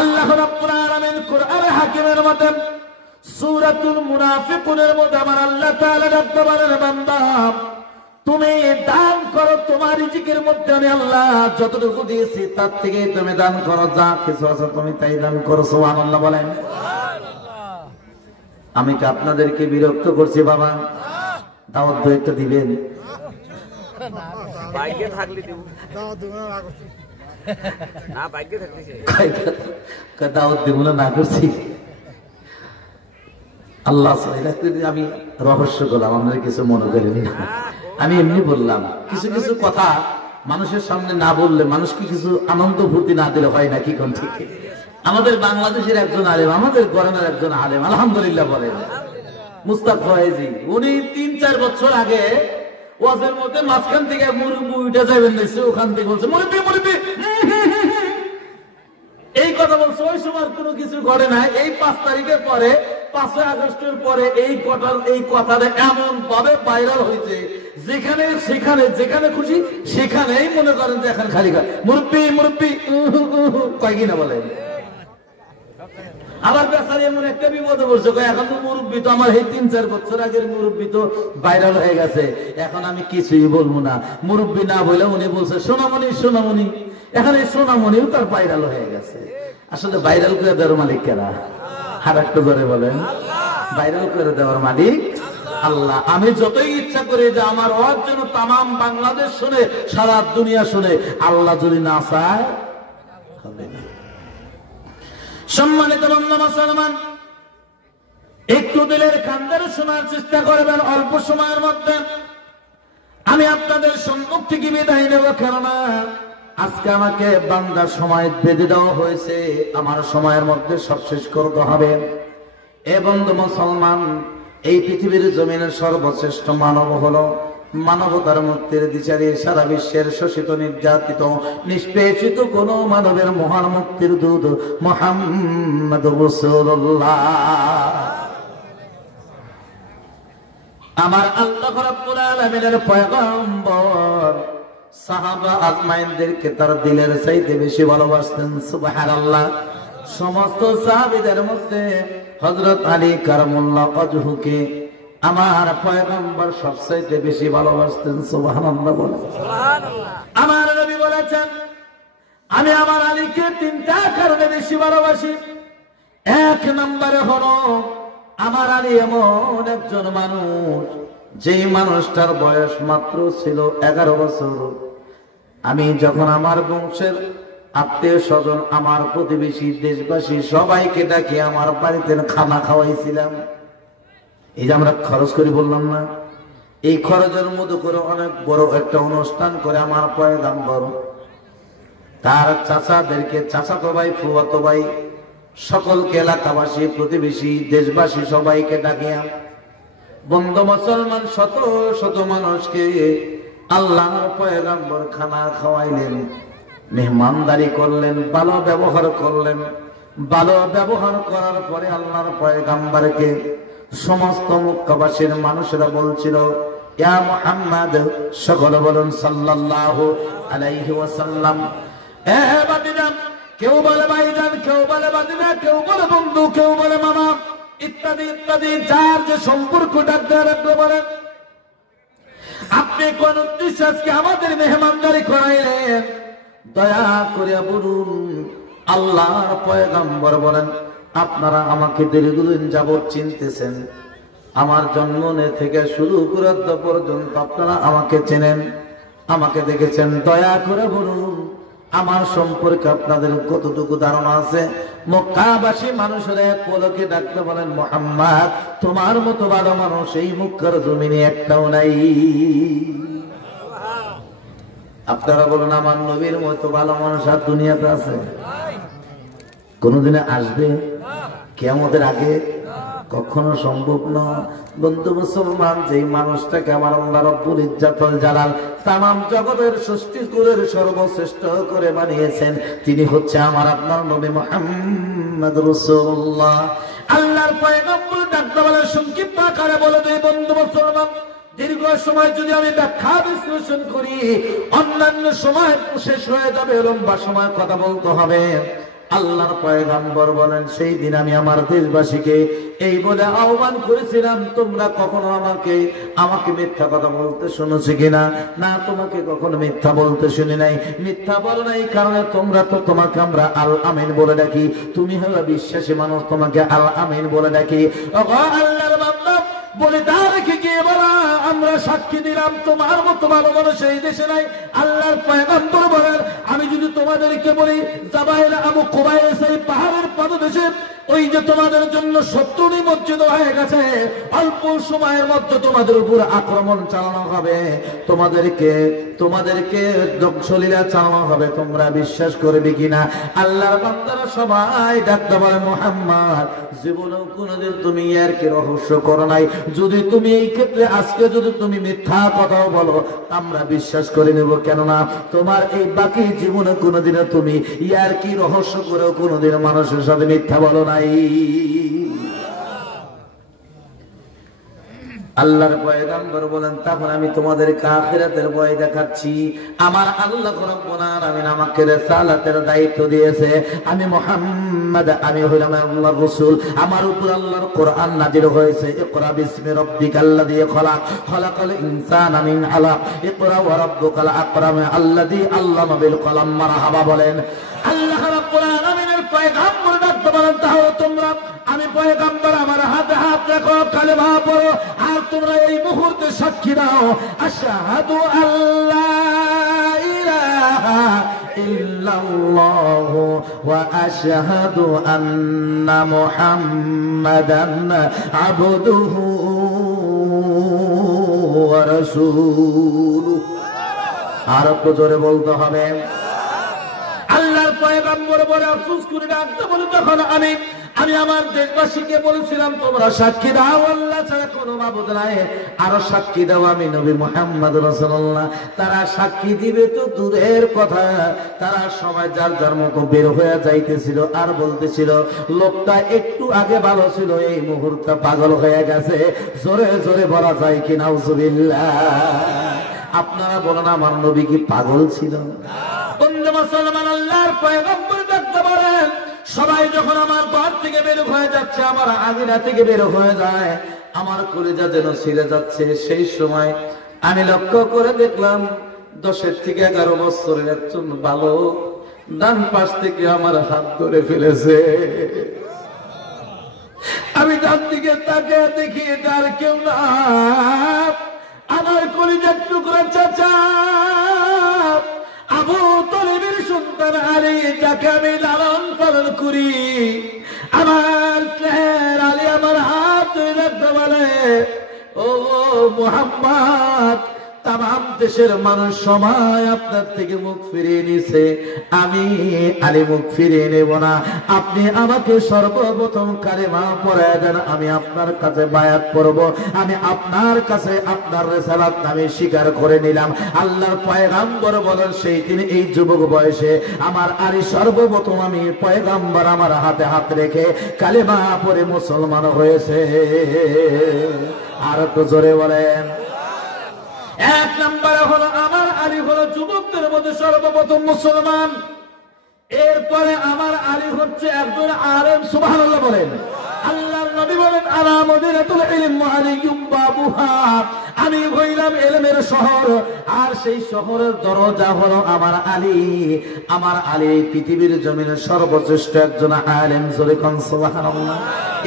আল্লাহ রাব্বুল আলামিন কোরআনে হাকিমের মধ্যে সূরাতুল মুনাফিকুনের মধ্যে আমার আল্লাহ তাআলা ডাকতে বলেন, বান্দা তুমি দান করো, তোমার রিজিকের মধ্যে আমি আল্লাহ যতটুকু দিয়েছি তার থেকে তুমি দান করো, যা কিছু আছে তুমি তাই দান করো। সুবহানাল্লাহ বলেন। আমি কি আপনাদেরকে বিরক্ত করছি বাবা? দাওয়াত দু একটা দিবেন? বাইকে থাকলে দেব, না বাইকে থাকলে দাওয়াত দেব না করছি। আল্লাহ আমি রহস্য করলাম, আপনারা কিছু মনে করেন না, আমি এমনি বললাম। কিছু কিছু কথা মানুষের সামনে না বললে মানুষকে কিছু আনন্দ ফুর্তি না দিলে হয় না, কি কোন ঠিক? আমাদের বাংলাদেশের একজন আলেম, আমাদের গরমের একজন আলেম, আলহামদুলিল্লাহ বলেন, মুস্তাক ফয়েজি, উনি ৩-৪ বছর আগে ওয়াজের মধ্যে মাঝখান থেকে মুরব্বি উঠে যাবেন না, ওখান থেকে বলছে মুরব্বি মুরব্বি, এই কথা বলছে। ওই সময় কোনো কিছু ঘটে না। এই ৫ তারিখের পরে, ৫ই আগস্টের পরে এই কথাটা এমন ভাবে ভাইরাল হয়েছে, যেখানে খুশি সেখানেই মনে করেন যে এখন খালি মুরব্বি মুরব্বি কয় কিনা বলেন। আবার বেচারি এমন একটা বিপদে পড়ছে, এখন তো মুরব্বি তো আমার এই ৩-৪ বছর আগের মুরব্বি তো ভাইরাল হয়ে গেছে, এখন আমি কিছুই বলবো না। মুরব্বি না বলে উনি বলছে সোনামণি সোনামণি, এখন এই সোনামণিও তার ভাইরাল হয়ে গেছে। আসলে ভাইরাল করে দেওয়ার মালিক কারা? আর একটু করে বলেন। ভাইরাল করে দেওয়ার মালিক আল্লাহ। আমি যতই ইচ্ছা করি যে আমার ওয়াজ যেন তামাম বাংলাদেশ শুনে, সারা দুনিয়া শুনে, আল্লাহ যদি না চায় হবে না। সম্মানিত বাংলা মুসলমান, একটু দিলের খান্দারে শোনার চেষ্টা করবেন। অল্প সময়ের মধ্যে আমি আপনাদের সম্মুখ থেকে বিদায় নেব, কেননা আজকে আমাকে বান্দার সময় বেঁধে দেওয়া হয়েছে, আমার সময়ের মধ্যে সব শেষ করতে হবে। এ বন্ধু মুসলমান, এই পৃথিবীর জমিনের সর্বশ্রেষ্ঠ মানব হলো মানবতার মুক্তির বিচারে সারা বিশ্বের শোষিত, নির্যাতিত, নিষ্পেষিত কোন মানবের মহান মুক্তির দূত মুহাম্মদুর রাসূলুল্লাহ। আমার আল্লাহ রাব্বুল আলামিনের পয়গম্বর সাহাবা আজমাইনদেরকে তার দিলের চাইতে বেশি ভালোবাসতেন। সুবহানাল্লাহ। সমস্ত সাহাবীদের মধ্যে হযরত আলী কারামুল্লাহ ওয়াজহুকে আমার পয়গম্বর সবচাইতে বেশি ভালোবাসতেন। সুবহানাল্লাহ বলেন। সুবহানাল্লাহ। আমার নবী বলেছেন, আমি আমার আলীকে 3টা কারণে বেশি ভালোবাসি। 1 নম্বরে হলো আমার আলী এমন একজন মানুষ, যেই মানুষটার বয়স মাত্র ছিল 11 বছর। আমি যখন আমার বংশের আত্মীয় স্বজন, আমার প্রতিবেশী, দেশবাসী সবাইকে ডাকি আমার বাড়িতে খানা খাওয়াইছিলাম। এই যে আমরা খরচ করি বললাম না, এই খরচের মধ্যে করে অনেক বড় একটা অনুষ্ঠান করে আমার পয়গম্বর তার চাচাদেরকে, চাচাতো ভাই, ফুফাতো ভাই, সকলকে, এলাকাবাসী, প্রতিবেশী, দেশবাসী সবাইকে ডাকিয়া বন্ধু মুসলমান শত শত মানুষকে আল্লাহর পয়গম্বর খানা খাওয়াইলেন, মেহমানদারি করলেন, ভালো ব্যবহার করলেন। ভালো ব্যবহার করার পরে আল্লাহর পয়গম্বরকে সমস্ত মক্কাবাসীর মানুষেরা বলছিল, ইয়া মুহাম্মদ, সকলে বলুন সাল্লাল্লাহু আলাইহি ওয়াসাল্লাম। এ বান্দা, কেউ বলে ভাইজান, কেউ বলে বান্দা, কেউ বলে বন্ধু, কেউ বলে মামা, ইত্যাদি ইত্যাদি, যার যে সম্পর্কটা রাখতে বলেন। আপনি কোন উদ্দেশ্যে আজকে আমাদের মেহমানদারি করাইলেন? দয়া করে বলুন। আল্লাহর পয়গম্বর বলেন, আপনারা আমাকে দীর্ঘদিন যাবৎ চিনতেছেন, আমার জন্ম থেকে শুরু করে পর্যন্ত আপনারা আমাকে চেনেন, আমাকে দেখেছেন। দয়া করে বলুন, আমার সম্পর্কে আপনাদের কতটুকু ধারণা আছে? মক্কাবাসী মানুষেরা এক পলকে ডাকতে বলেন, মুহাম্মদ, তোমার মতো ভালো মানুষ এই মক্কার জমিনে একটাও নাই। আপনারা বলুন, আমার নবীর মতো ভালো মানুষ আর দুনিয়াতে আছে? কোনদিনে আসবে? কিয়ামতের আগে? কখনো সম্ভব নয়। বন্ধু মুসলমান, যেই মানুষটাকে আমার আল্লাহ রব্বুল ইজ্জাতুল জালাল তামাম জগতের সৃষ্টি করে সর্বশ্রেষ্ঠ করে বানিয়েছেন, তিনি হচ্ছে আমার আপনার নবী মুহাম্মদ মুহাম্মাদুর রাসূলুল্লাহ। আল্লাহর পয়গম্বর ডাকতে বলে সংক্ষিপ্ত আকারে বলে দেয়, বন্ধু মুসলমান, দীর্ঘ সময় যদি আমি ব্যাখ্যা বিশ্লেষণ করি অন্যান্য সময় শেষ হয়ে যাবে, লম্বা সময় কথা বলতে হবে। আল্লাহর পয়গম্বর বলেন, সেই দিন আমি আমার দেশবাসীকে এই বলে আহ্বান করেছিলাম, তোমরা কখনো আমাকে মিথ্যা কথা বলতে শুনেছি কিনা? না, তোমাকে কখনো মিথ্যা বলতে শুনি নাই। মিথ্যা বলো না এই কারণে তোমাকে আমরা আল আমিন বলে ডাকি। তুমি হলো বিশ্বাসী মানুষ, তোমাকে আল আমিন বলে ডাকি। আল্লাহর বান্দা বলে তারকে গিয়ে বলা, আমরা সাক্ষী দিলাম তোমার মতো ভালো মানুষ এই দেশে নাই। আল্লাহর পয়গম্বর বলেন, আমি যদি তোমাদেরকে বলি জাবাইল আবু কুবাইস এই পাহাড়ের পাদদেশে ওই যে তোমাদের জন্য 70 নিমজ্জিত হয়ে গেছে, অল্প সময়ের মধ্যে তোমাদের উপর আক্রমণ চালানো হবে, তোমাদেরকে ধ্বংসলীলা চালানো হবে, তোমরা বিশ্বাস করবে কিনা? আল্লাহর বান্দারা সবাই ডাকতে বলে, মুহাম্মদ জীবনেও কোনোদিন তুমি আর কি রহস্য করো নাই, যদি তুমি এই ক্ষেত্রে আজকে যদি তুমি মিথ্যা কথাও বলো আমরা বিশ্বাস করে নেব, কেননা তোমার এই বাকি জীবনে কোনোদিনও তুমি ইয়ার কি রহস্য করেও কোনোদিন মানুষের সাথে মিথ্যা বলো নাই। আল্লাহর পয়গম্বর বলেন, তখন আমি তোমাদেরকে আখিরাতের ভয় দেখাচ্ছি। আমার আল্লাহ রাব্বুল আলামিন আমাকে রিসালাতের দায়িত্ব দিয়েছে। আমি মুহাম্মদ, আমি হলাম আল্লাহর রাসূল। আমার উপর আল্লাহর কোরআন নাযিল হয়েছে। ইকরা বিসমি রাব্বিকাল্লাযী খলাক, খলাকাল ইনসানা মিন আলাক, ইকরা ওয়া রাব্বুকাল আকরাম আল্লাযী আল্লামা বিল কলম। মারহাবা বলেন। আল্লাহ রাব্বুল আলামিনের পয়গম্বর ডাকতে বলেন, তাহলে তোমরা, আমি পয়গম্বর, আমার হাতে হাত রাখো, কালেমা পড়ো, আর তোমরা এই মুহূর্তে সাক্ষী দাও, আশহাদু আল্লা ইলাহা ইল্লাল্লাহু ওয়া আশহাদু আন্না মুহাম্মাদান আবদুহু ওয়া রাসূলুহু। আর একটু জোরে বলতে হবে। আল্লাহর পয়গম্বর বলে আফসোস করে ডাকতে বলে, তখন আমি আমার দেশবাসীকে বলেছিলাম তোমরা সাক্ষী দাও আল্লাহ ছাড়া কোনো মাবুদ নাই, আরো সাক্ষী দাও আমি নবী মুহাম্মদ রাসূলুল্লাহ। তারা সাক্ষী দিবে তো দূরের কথা, তারা সবাই যার যার মতো বের হয়ে যাইতেছিল আর বলতেছিল, লোকটা একটু আগে ভালো ছিল, এই মুহূর্তে পাগল হয়ে গেছে। জোরে জোরে বলা যায় কি নাউজুবিল্লাহ? আপনারা বলেন, আমার নবী কি পাগল ছিল? বন্ধু মুসলমান, আল্লাহর পয়গম্বর ডাকতে বলেন, সবাই যখন আমার ঘর থেকে বের হয়ে যাচ্ছে, আমার আদিনা থেকে বের হয়ে যায়, আমার কলিজা যেন ছিঁড়ে যাচ্ছে, সেই সময় আমি লক্ষ্য করে দেখলাম 10 থেকে 11 বছরের একজন বালক ডান পাশ থেকে আমার হাত ধরে ফেলেছে। আমি ডান দিকে তাকে দেখি তার কেউ না, আমার কলিজার টুকরা চাচা আবু তালেবের সন্তান আলী, যাকে আমি লালন পালন করি। আমার চেহার আলী আমার হাত ধরে রাখতে বলে, ও মুহাম্মদ, তাম দেশের মানুষ সময় আপনার থেকে মুখ ফিরিয়ে নিছে, আমি আলী মুখ ফিরিয়ে নেব না। আপনি আমাকে সর্বপ্রথম কালেমা পড়ায় দেন, আমি আপনার কাছে বায়াত করব, আমি আপনার কাছে আপনার রিসালাত আমি স্বীকার করে নিলাম। আল্লাহর পয়গম্বর বলেন, সেই দিন এই যুবক বয়সে আমার আলী সর্বপ্রথম আমি পয়গম্বর আমার হাতে হাত রেখে কালেমা পড়ে মুসলমান হয়েছে। আর একটু জোরে বলেন। এক নম্বরে হলো আমার আলী হলো যুবকদের মধ্যে সর্বপ্রথম মুসলমান। এরপরে আমার আলী হচ্ছে একজন আলেম। সুবহানাল্লাহ বলেন। আল্লাহর নবী বলেন, আলা মদিনাতুল ইলম আলিয়ুম বাবুহা, আমি হইলাম ইলমের শহর, আর সেই শহরের দরজা হলো আমার আলী। আমার আলী পৃথিবীর জমিনে সর্বশ্রেষ্ঠ একজন আলেম। জোরে কোন সুবহানাল্লাহ।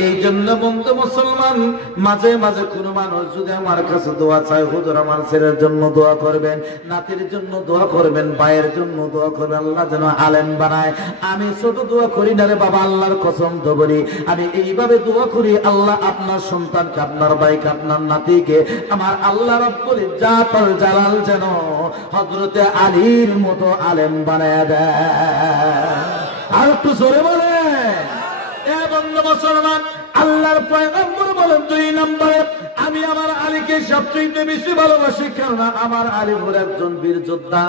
এই জন্য বন্ধু মুসলমান, মাঝে মাঝে কোনো মানুষ যদি আমার কাছে দোয়া চায়, হুজুর আমার ছেলের জন্য দোয়া করবেন, নাতির জন্য দোয়া করবেন, ভাইয়ের জন্য দোয়া করবেন, আল্লাহ যেন আলেম বানায়। আমি ছোট দোয়া করি না রে বাবা, আল্লাহর কসম তো বলি, আমি এইভাবে দোয়া করি, আল্লাহ আপনার সন্তানকে, আপনার ভাইকে, আপনার নাতিকে আমার আল্লাহ রাব্বুল জালাল জালাল যেন হযরতে আলীর মতো আলেম বানায় দেয়। আর একটু জোরে বলে। বন্ধু মুসলমান, আল্লাহর পয়গম্বর বলেন 2 নম্বরে আমি আমার আলীকে সবচেয়ে বেশি ভালোবাসি, কেননা আমার আলী হলো একজন বীর যোদ্ধা।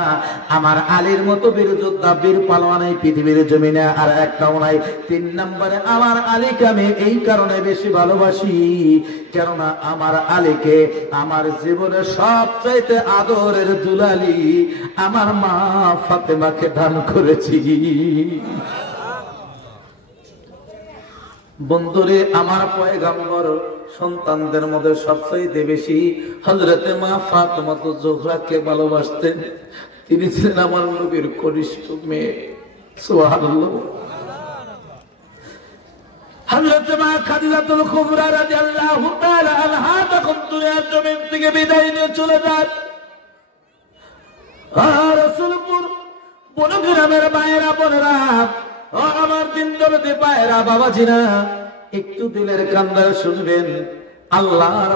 আমার আলীর মতো বীর যোদ্ধা, বীর পালোয়ান এই পৃথিবীর জমিনে আর একটাও নাই। 3 নম্বরে আমার আলীকে আমি এই কারণে বেশি ভালোবাসি, কেননা আমার আলীকে আমার জীবনে সবচাইতে আদরের দুলালি আমার মা ফাতেমাকে দান করেছি। বন্ধুরে, আমার পয়গম্বর সন্তানদের মধ্যে সবচেয়ে বেশি হযরতে মা ফাতেমা জোহরাকে ভালোবাসতেন। তিনি ছিলেন আমার নবীর কনিষ্ঠ মেয়ে। সুবহানাল্লাহ। হযরতে মা খাদিজাতুল কুবরা রাদিয়াল্লাহু তাআলা আনহা তখন দুনিয়ার জমিন থেকে বিদায় নিয়ে চলে যান। রাসূলপুর বনগ্রামের মায়েরা বোনেরা, ও আমার দিন দরদে পায়রা বাবাজিরা, একটু দিলের কান্দার শুনবেন। আল্লাহর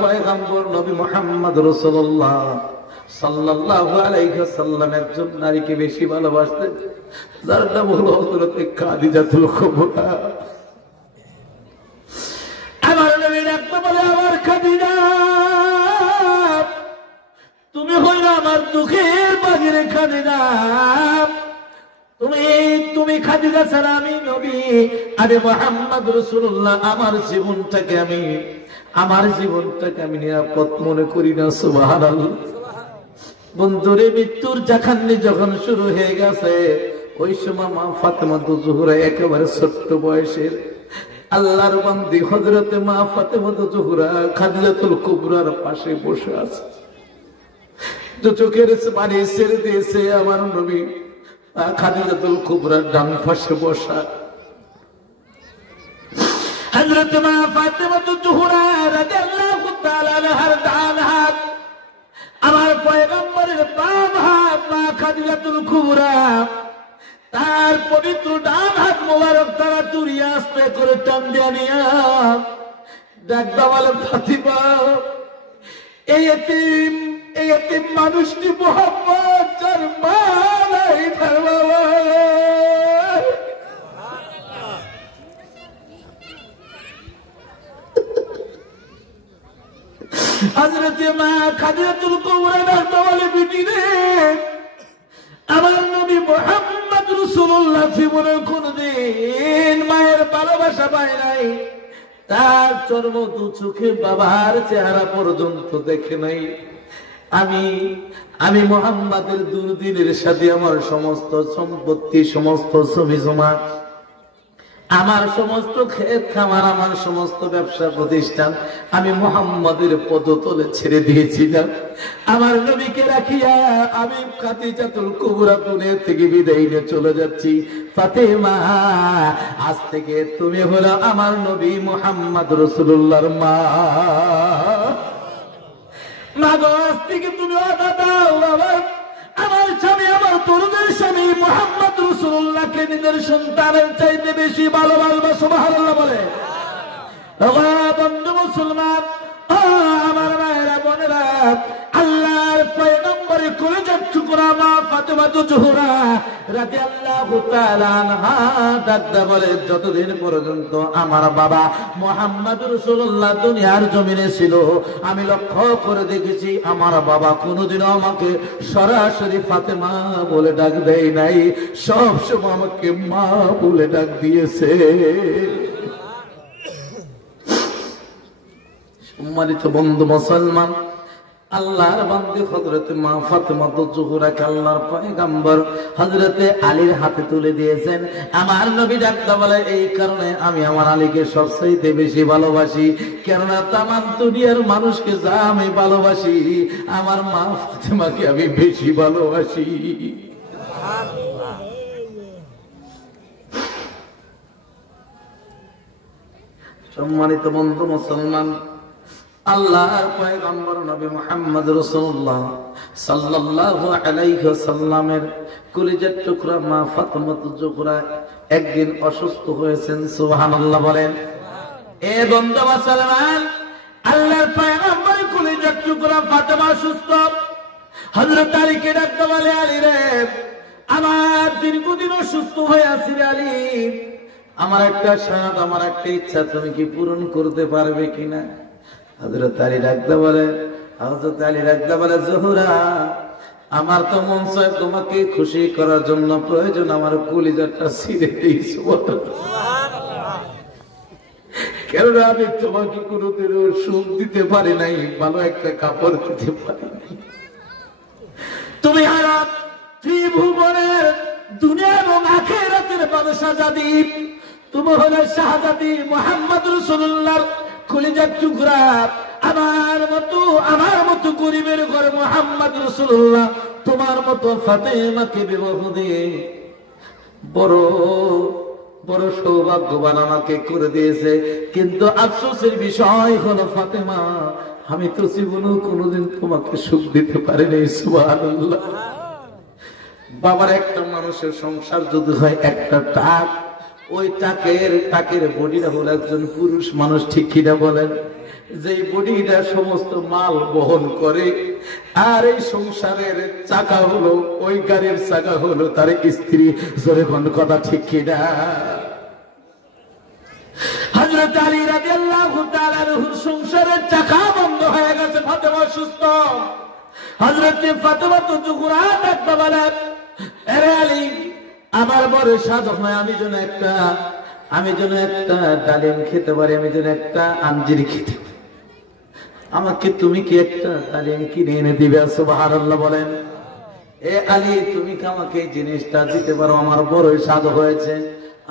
পয়গম্বর নবী মুহাম্মদ রাসূলুল্লাহ সাল্লাল্লাহু আলাইহি ওয়াসাল্লাম একজন নারীকে বেশি ভালোবাসতেন, যার নাম হলো হযরতে খাদিজাতুল কুবরা। আমার নবী ডাকতে বলে, আমার খাদিজা, তুমি হইল আমার দুঃখের বাগিরে খাদিজা। তুমি খাদিজা ছাড়া আমি নবী, আরে মুহাম্মদ রাসূলুল্লাহ আমার জীবনটাকে আমি নিরাপদ মনে করি না। সুবহানাল্লাহ। বন্ধুরে, মৃত্যুর জাখান্নি যখন শুরু হয়ে গেছে, ওই সময় মা ফাতেমা জোহরা একেবারে ছোট্ট বয়সের আল্লাহর বান্দি হযরতে মা ফাতেমা জোহরা খাদিজাতুল কুবরার পাশে বসে আছে। তো চোখের পানি ছেড়ে দিয়েছে আমার নবী খাদিজাতুল কুবরার ডান পাশে বসা। হযরত মা ফাতেমা জোহরা রাদিয়াল্লাহু তাআলা আনহার ডান হাত আমার পয়গম্বরের বাম হাত মা খাদিজাতুল কুবরা, তার পবিত্র ডান হাত মোবারক তারা তুরিয়া আস্তে করে টান দিয়া নিয়া ডাকতে বলে, ফাতিমা, এই এতিম মানুষটি মুহাম্মদ, যার মা নাই, তার বাবা। হযরতে মা খাদিজাতুল কুবরা ডাকতে বলে, বিটি রে, আমার নবী মুহাম্মদ রাসূলুল্লাহ জীবনের কোনদিন মায়ের ভালোবাসা পায় নাই, তার চর্ম দু চোখে বাবার চেহারা পর্যন্ত দেখে নাই। আমি মুহাম্মাদের দুর্দিনের সাথে আমার সমস্ত সম্পত্তি, সমস্ত জমি জমা, আমার সমস্ত ক্ষেত খামার, আমার সমস্ত ব্যবসা প্রতিষ্ঠান আমি মুহাম্মাদের পদতলে ছেড়ে দিয়েছিলাম। আমার নবীকে রাখিয়া আমি খাদিজাতুল কুবরা দুনিয়া থেকে বিদায় নিয়ে চলে যাচ্ছি। ফাতেমা, আজ থেকে তুমি হলো আমার নবী মুহাম্মদ রাসূলুল্লাহর মা। মা গো, আজ থেকে তুমি ওয়াদা দাও, আমার স্বামী, আমার তরুণের স্বামী মুহাম্মদ রাসূলুল্লাহকে নিজের সন্তানের চাইতে বেশি ভালোবাসবে। সুবহানাল্লাহ বলে। বন্ধু মুসলমান, আমার মায়েরা বোনেরা, আল্লাহর পয়গম্বরের কলিজার টুকরা মা ফাতেমা জোহরা রাদিয়াল্লাহু তাআলা আনহা ডাকতে বলে, যতদিন পর্যন্ত আমার বাবা মুহাম্মদ রাসূলুল্লাহ দুনিয়ার জমিনে ছিল, আমি লক্ষ্য করে দেখেছি আমার বাবা কোনোদিনও আমাকে সরাসরি ফাতেমা বলে ডাক দেয় নাই, সব সময় আমাকে মা বলে ডাক দিয়েছে। সম্মানিত বন্ধু মুসলমান, আল্লাহর বান্দী হযরতে মা ফাতেমা জোহরাকে আল্লাহর পয়গম্বর হযরতে আলীর হাতে তুলে দিয়েছেন। আমার নবী ডাকতে বলে, এই কারণে আমি আমার আলীকে সবচেয়ে বেশি ভালোবাসি, কেননা তামাম দুনিয়ার মানুষকে যা আমি ভালোবাসি, আমার মা ফাতেমাকে আমি বেশি ভালোবাসি। সম্মানিত বন্ধু মুসলমান, আল্লাহর পয়গম্বর নবী মুহাম্মদ রাসূলুল্লাহ সাল্লাল্লাহু আলাইহি ওয়াসাল্লামের কলিজার টুকরা মা ফাতেমা জোহরা একদিন অসুস্থ হয়েছেন। সুবহানাল্লাহ বলেন। এ বন্ধু মুসলমান, আল্লাহর পয়গম্বরের কলিজার টুকরা ফাতেমা অসুস্থ। হযরত আলীকে ডাকতে বলে, আলী রে, আমার দীর্ঘদিন অসুস্থ হয়ে আছি রে আলী, আমার একটা স্বাদ, আমার একটা ইচ্ছা তুমি কি পূরণ করতে পারবে কিনা? হযরত আলী ডাকতে বলে, হযরত আলী ডাকতে বলে, জোহরা, আমার তো মন চায় তোমাকে খুশি করার জন্য প্রয়োজন আমার কলিজাটা ছিঁড়ে দিয়েছি, কেননা আমি তোমাকে কোনোদিন সুখ দিতে পারি নাই, ভালো একটা কাপড় দিতে পারি নাই। তুমি হারাত ত্রিভুবনের দুনিয়া এবং আখিরাতের বাদশা জাদি, তুমি হলে শাহজাদি মুহাম্মদ রাসূলুল্লাহর কলিজার টুকরা। আমার মতো গরিবের ঘর মুহাম্মদ রাসূলুল্লাহ তোমার মতো ফাতেমাকে বিবাহ দিয়ে বড় বড় সৌভাগ্যবান আমাকে করে দিয়েছে। কিন্তু আফসোসের বিষয় হলো ফাতেমা, আমি তো জীবনেও কোনোদিন তোমাকে সুখ দিতে পারিনি। সুবহানাল্লাহ। বাবার একটা মানুষের সংসার যদি হয় একটা টাক, ওই টাকের বডিটা হলো একজন পুরুষ মানুষ, ঠিক কিনা বলেন? যে বডিটা সমস্ত মাল বহন করে, আর এই সংসারের চাকা হলো, ওই গাড়ির চাকা হলো তার স্ত্রী। জোরে কোন কথা, ঠিক কিনা? হযরত আলী রাদিয়াল্লাহু তাআলা আনহুর সংসারের চাকা বন্ধ হয়ে গেছে, ফাতেমা সুস্থ। হযরত ফাতেমা তো জোহরা ডাকতে বলে, আরে আলী, আমার বড় স্বাদ হয়, আমি যেন একটা ডালিম খেতে পারি, আমি যেন একটা আঞ্জির খেতে পারি, আমাকে তুমি কি একটা ডালিম কিনে এনে দিবে? সুবহানাল্লাহ বলেন। এ আলী, তুমি কি আমাকে এই জিনিসটা দিতে পারো? আমার বড় স্বাদ হয়েছে,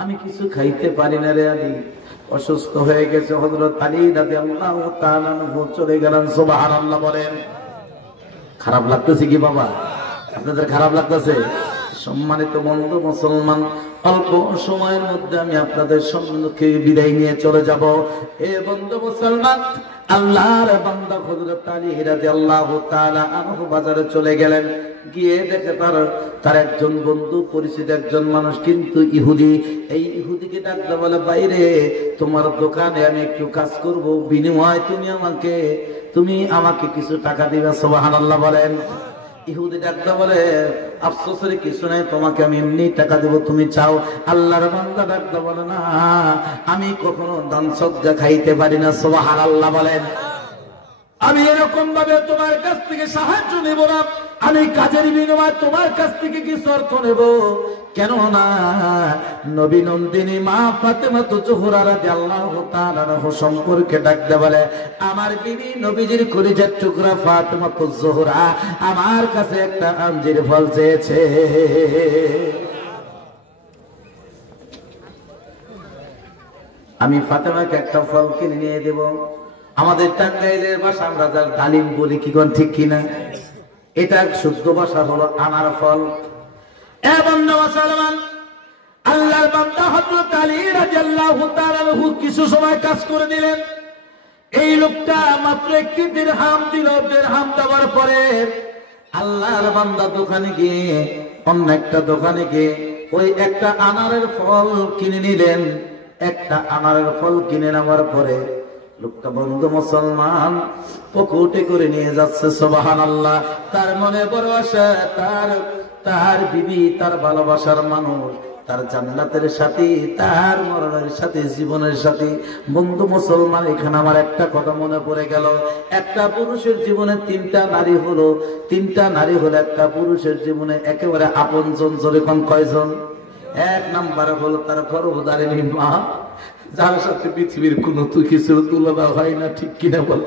আমি কিছু খাইতে পারি না রে আলী। অসুস্থ হয়ে গেছে হযরত আলী রাদিয়াল্লাহু তাআলা আনহু চলে গেলেন। সুবহানাল্লাহ বলেন। খারাপ লাগতেছে কি বাবা? আপনাদের খারাপ লাগতেছে? সম্মানিত বন্ধু মুসলমান, অল্প সময়ের মধ্যে আমি আপনাদের সম্মুখে বিদায় নিয়ে চলে যাব। এ বন্ধু মুসলমান, আল্লাহর বান্দা হযরত আলী রাদিয়াল্লাহু তাআলা আনহু বাজারে চলে গেলেন। গিয়ে দেখে তার একজন বন্ধু, পরিচিত একজন মানুষ, কিন্তু ইহুদি। এই ইহুদিকে ডাকতে বলে, বাইরে তোমার দোকানে আমি একটু কাজ করব, বিনিময়ে তুমি আমাকে কিছু টাকা দিবে। সুবহানাল্লাহ বলেন। ইহুদি ডাকতে বলে, আফসোসের কিছু নাই, তোমাকে আমি এমনি টাকা দেব, তুমি চাও? আল্লাহর বান্দা ডাকতে বলে, না, আমি কখনো দান সদকা খাইতে পারি না। সুবহানাল্লাহ বলেন। আমি এরকম ভাবে তোমার কাছ থেকে সাহায্য নেব না, আমি কাজের বিনিময়ে তোমার কাছ থেকে কিছু অর্থ নেব। কেননা নবী নন্দিনী মা ফাতেমা তো জোহরা রাদিয়াল্লাহু তাআলা আনহা সম্পর্কে ডাকতে বলে, আমার বিবি নবীজির কলিজার টুকরা ফাতেমা তো জোহরা আমার কাছে একটা আঞ্জির ফল চেয়েছে। আমি ফাতেমাকে একটা ফল কিনে নিয়ে দেব। আমাদের টাঙ্গাইলের ভাষা আমরা যার ডালিম বলি, কি কোন ঠিক কিনা? এটা শুদ্ধ ভাষা হলো আনার ফল। এ বান্দা মুসলমান, আল্লাহর বান্দা হযরত আলী রাদিয়াল্লাহু তাআলা আনহু কিছু সময় কাজ করে দিলেন। এই লোকটা মাত্র একটি দিরহাম দিল। দিরহাম দেওয়ার পরে আল্লাহর বান্দা দোকানে গিয়ে, অন্য একটা দোকানে গিয়ে ওই একটা আনারের ফল কিনে নিলেন। একটা আনারের ফল কিনে নেওয়ার পরে লোকটা বন্ধু মুসলমান পকেটে করে নিয়ে যাচ্ছে। সুবহানাল্লাহ। তার মনে বড় আশা, তার বিবি, তার ভালোবাসার মানুষ, তার জান্নাতের সাথী, তার মরণের সাথী, জীবনের সাথী। বন্ধু মুসলমান, এখানে আমার একটা কথা মনে পড়ে গেল। একটা পুরুষের জীবনে তিনটা নারী হলো একটা পুরুষের জীবনে একেবারে আপনজন। যখন কয়জন? এক নাম্বার হলো তার গর্ভধারিণী মা, যার সাথে পৃথিবীর কোনো কিছুর তুলনা হয় না, ঠিক কিনা বল?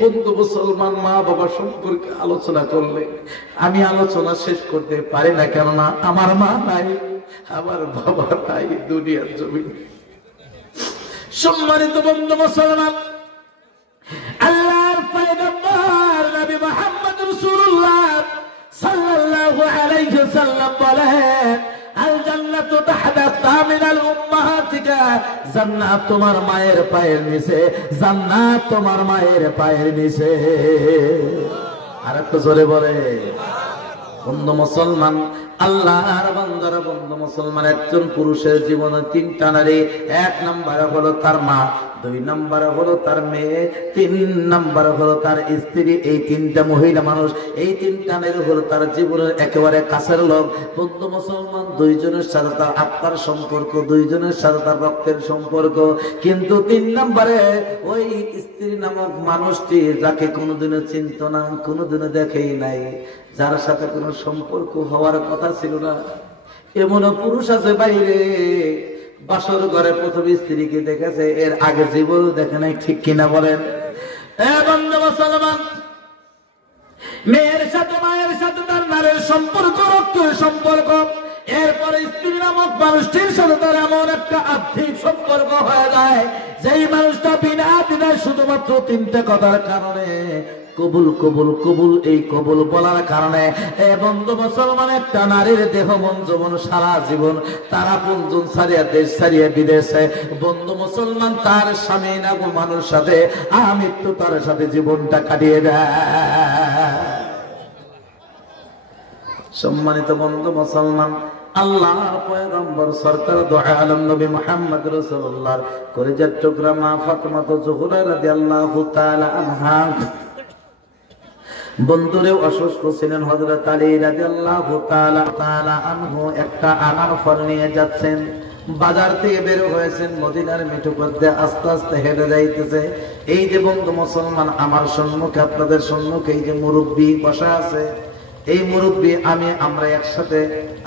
বন্ধু মুসলমান, মা বাবা সম্পর্কে আলোচনা করলে আমি আলোচনা শেষ করতে পারি না, কেননা আমার মা নাই, আমার বাবা নাই দুনিয়ার জমিন। সম্মানিত বন্ধু মুসলমান, আল্লাহর পয়গম্বর নবী মুহাম্মদ রাসূলুল্লাহ সাল্লাল্লাহু আলাইহি ওয়াসাল্লাম বলেন, আল জান্নাতু তাহতা মিনাল উম্মাহাতিকা, জান্নাত তোমার মায়ের পায়ের নিচে, জান্নাত তোমার মায়ের পায়ের নিচে। আর একটু জোরে বলে। বন্ধু মুসলমান, আল্লাহর বান্দারা, বন্ধু মুসলমান, একজন পুরুষের জীবনে তিনটা নারী। এক নাম্বার হলো তার মা, 2 নম্বরে হলো তার মেয়ে, 3 নম্বরে হলো তার স্ত্রী। এই 3টা মহিলা মানুষ, এই 3টা নারী হলো তার জীবনের একেবারে কাছের লোক। বন্ধু মুসলমান, 2 জনের সাথে তার আত্মার সম্পর্ক, 2 জনের সাথে তার রক্তের সম্পর্ক। কিন্তু 3 নম্বরে ওই স্ত্রী নামক মানুষটি, যাকে কোনোদিনও চিনত না, কোনোদিনও দেখেই নাই, যার সাথে কোনো সম্পর্ক হওয়ার কথা ছিল না, এমনও পুরুষ আছে বাইরে, বাসর ঘরে প্রথম স্ত্রীকে দেখেছে, এর আগে জীবন দেখে নাই। ঠিক কিনা বলেন? বন্ধু মুসলমান, মেয়ের সাথে মায়ের সাথে তার নারীর সম্পর্ক, রক্তের সম্পর্ক, এরপরে স্ত্রী নামক মানুষটির সাথে তার এমন একটা আর্থিক সম্পর্ক হয়ে যায়, যেই মানুষটা বিনা দ্বিধায় শুধুমাত্র 3টে কথার কারণে কবুল কবুল কবুল, এই কবুল বলার কারণে বন্ধু মুসলমান একটা নারীর দেহ মন যৌবন সারা জীবন তারা বন্ধন ছাড়িয়া দেশ ছাড়িয়া বিদেশে, বন্ধু মুসলমান তার স্বামী না গো মানুষ সাথে আমৃত্যু তার সাথে জীবনটা কাটিয়ে দেয়। সম্মানিত বন্ধু মুসলমান, আল্লাহর পয়গম্বর সরকার দু আলম নবী মুহাম্মদ রাসূলুল্লাহর কলিজার টুকরা মা ফাতেমা জোহরা রাদিয়াল্লাহু তাআলা আনহা বন্ধুরেও অসুস্থ ছিলেন। হযরত আলী রাদিয়াল্লাহু তাআলা আনহু একটা আনার ফল নিয়ে যাচ্ছেন, বাজার থেকে বের হয়েছেন, মদিনার মেঠো পথে আস্তে আস্তে হেঁটে যাইতেছে। এই যে বন্ধু মুসলমান, আমার সম্মুখে আপনাদের সম্মুখে এই যে মুরব্বী বসা আছে, এই মুরব্বী আমরা একসাথে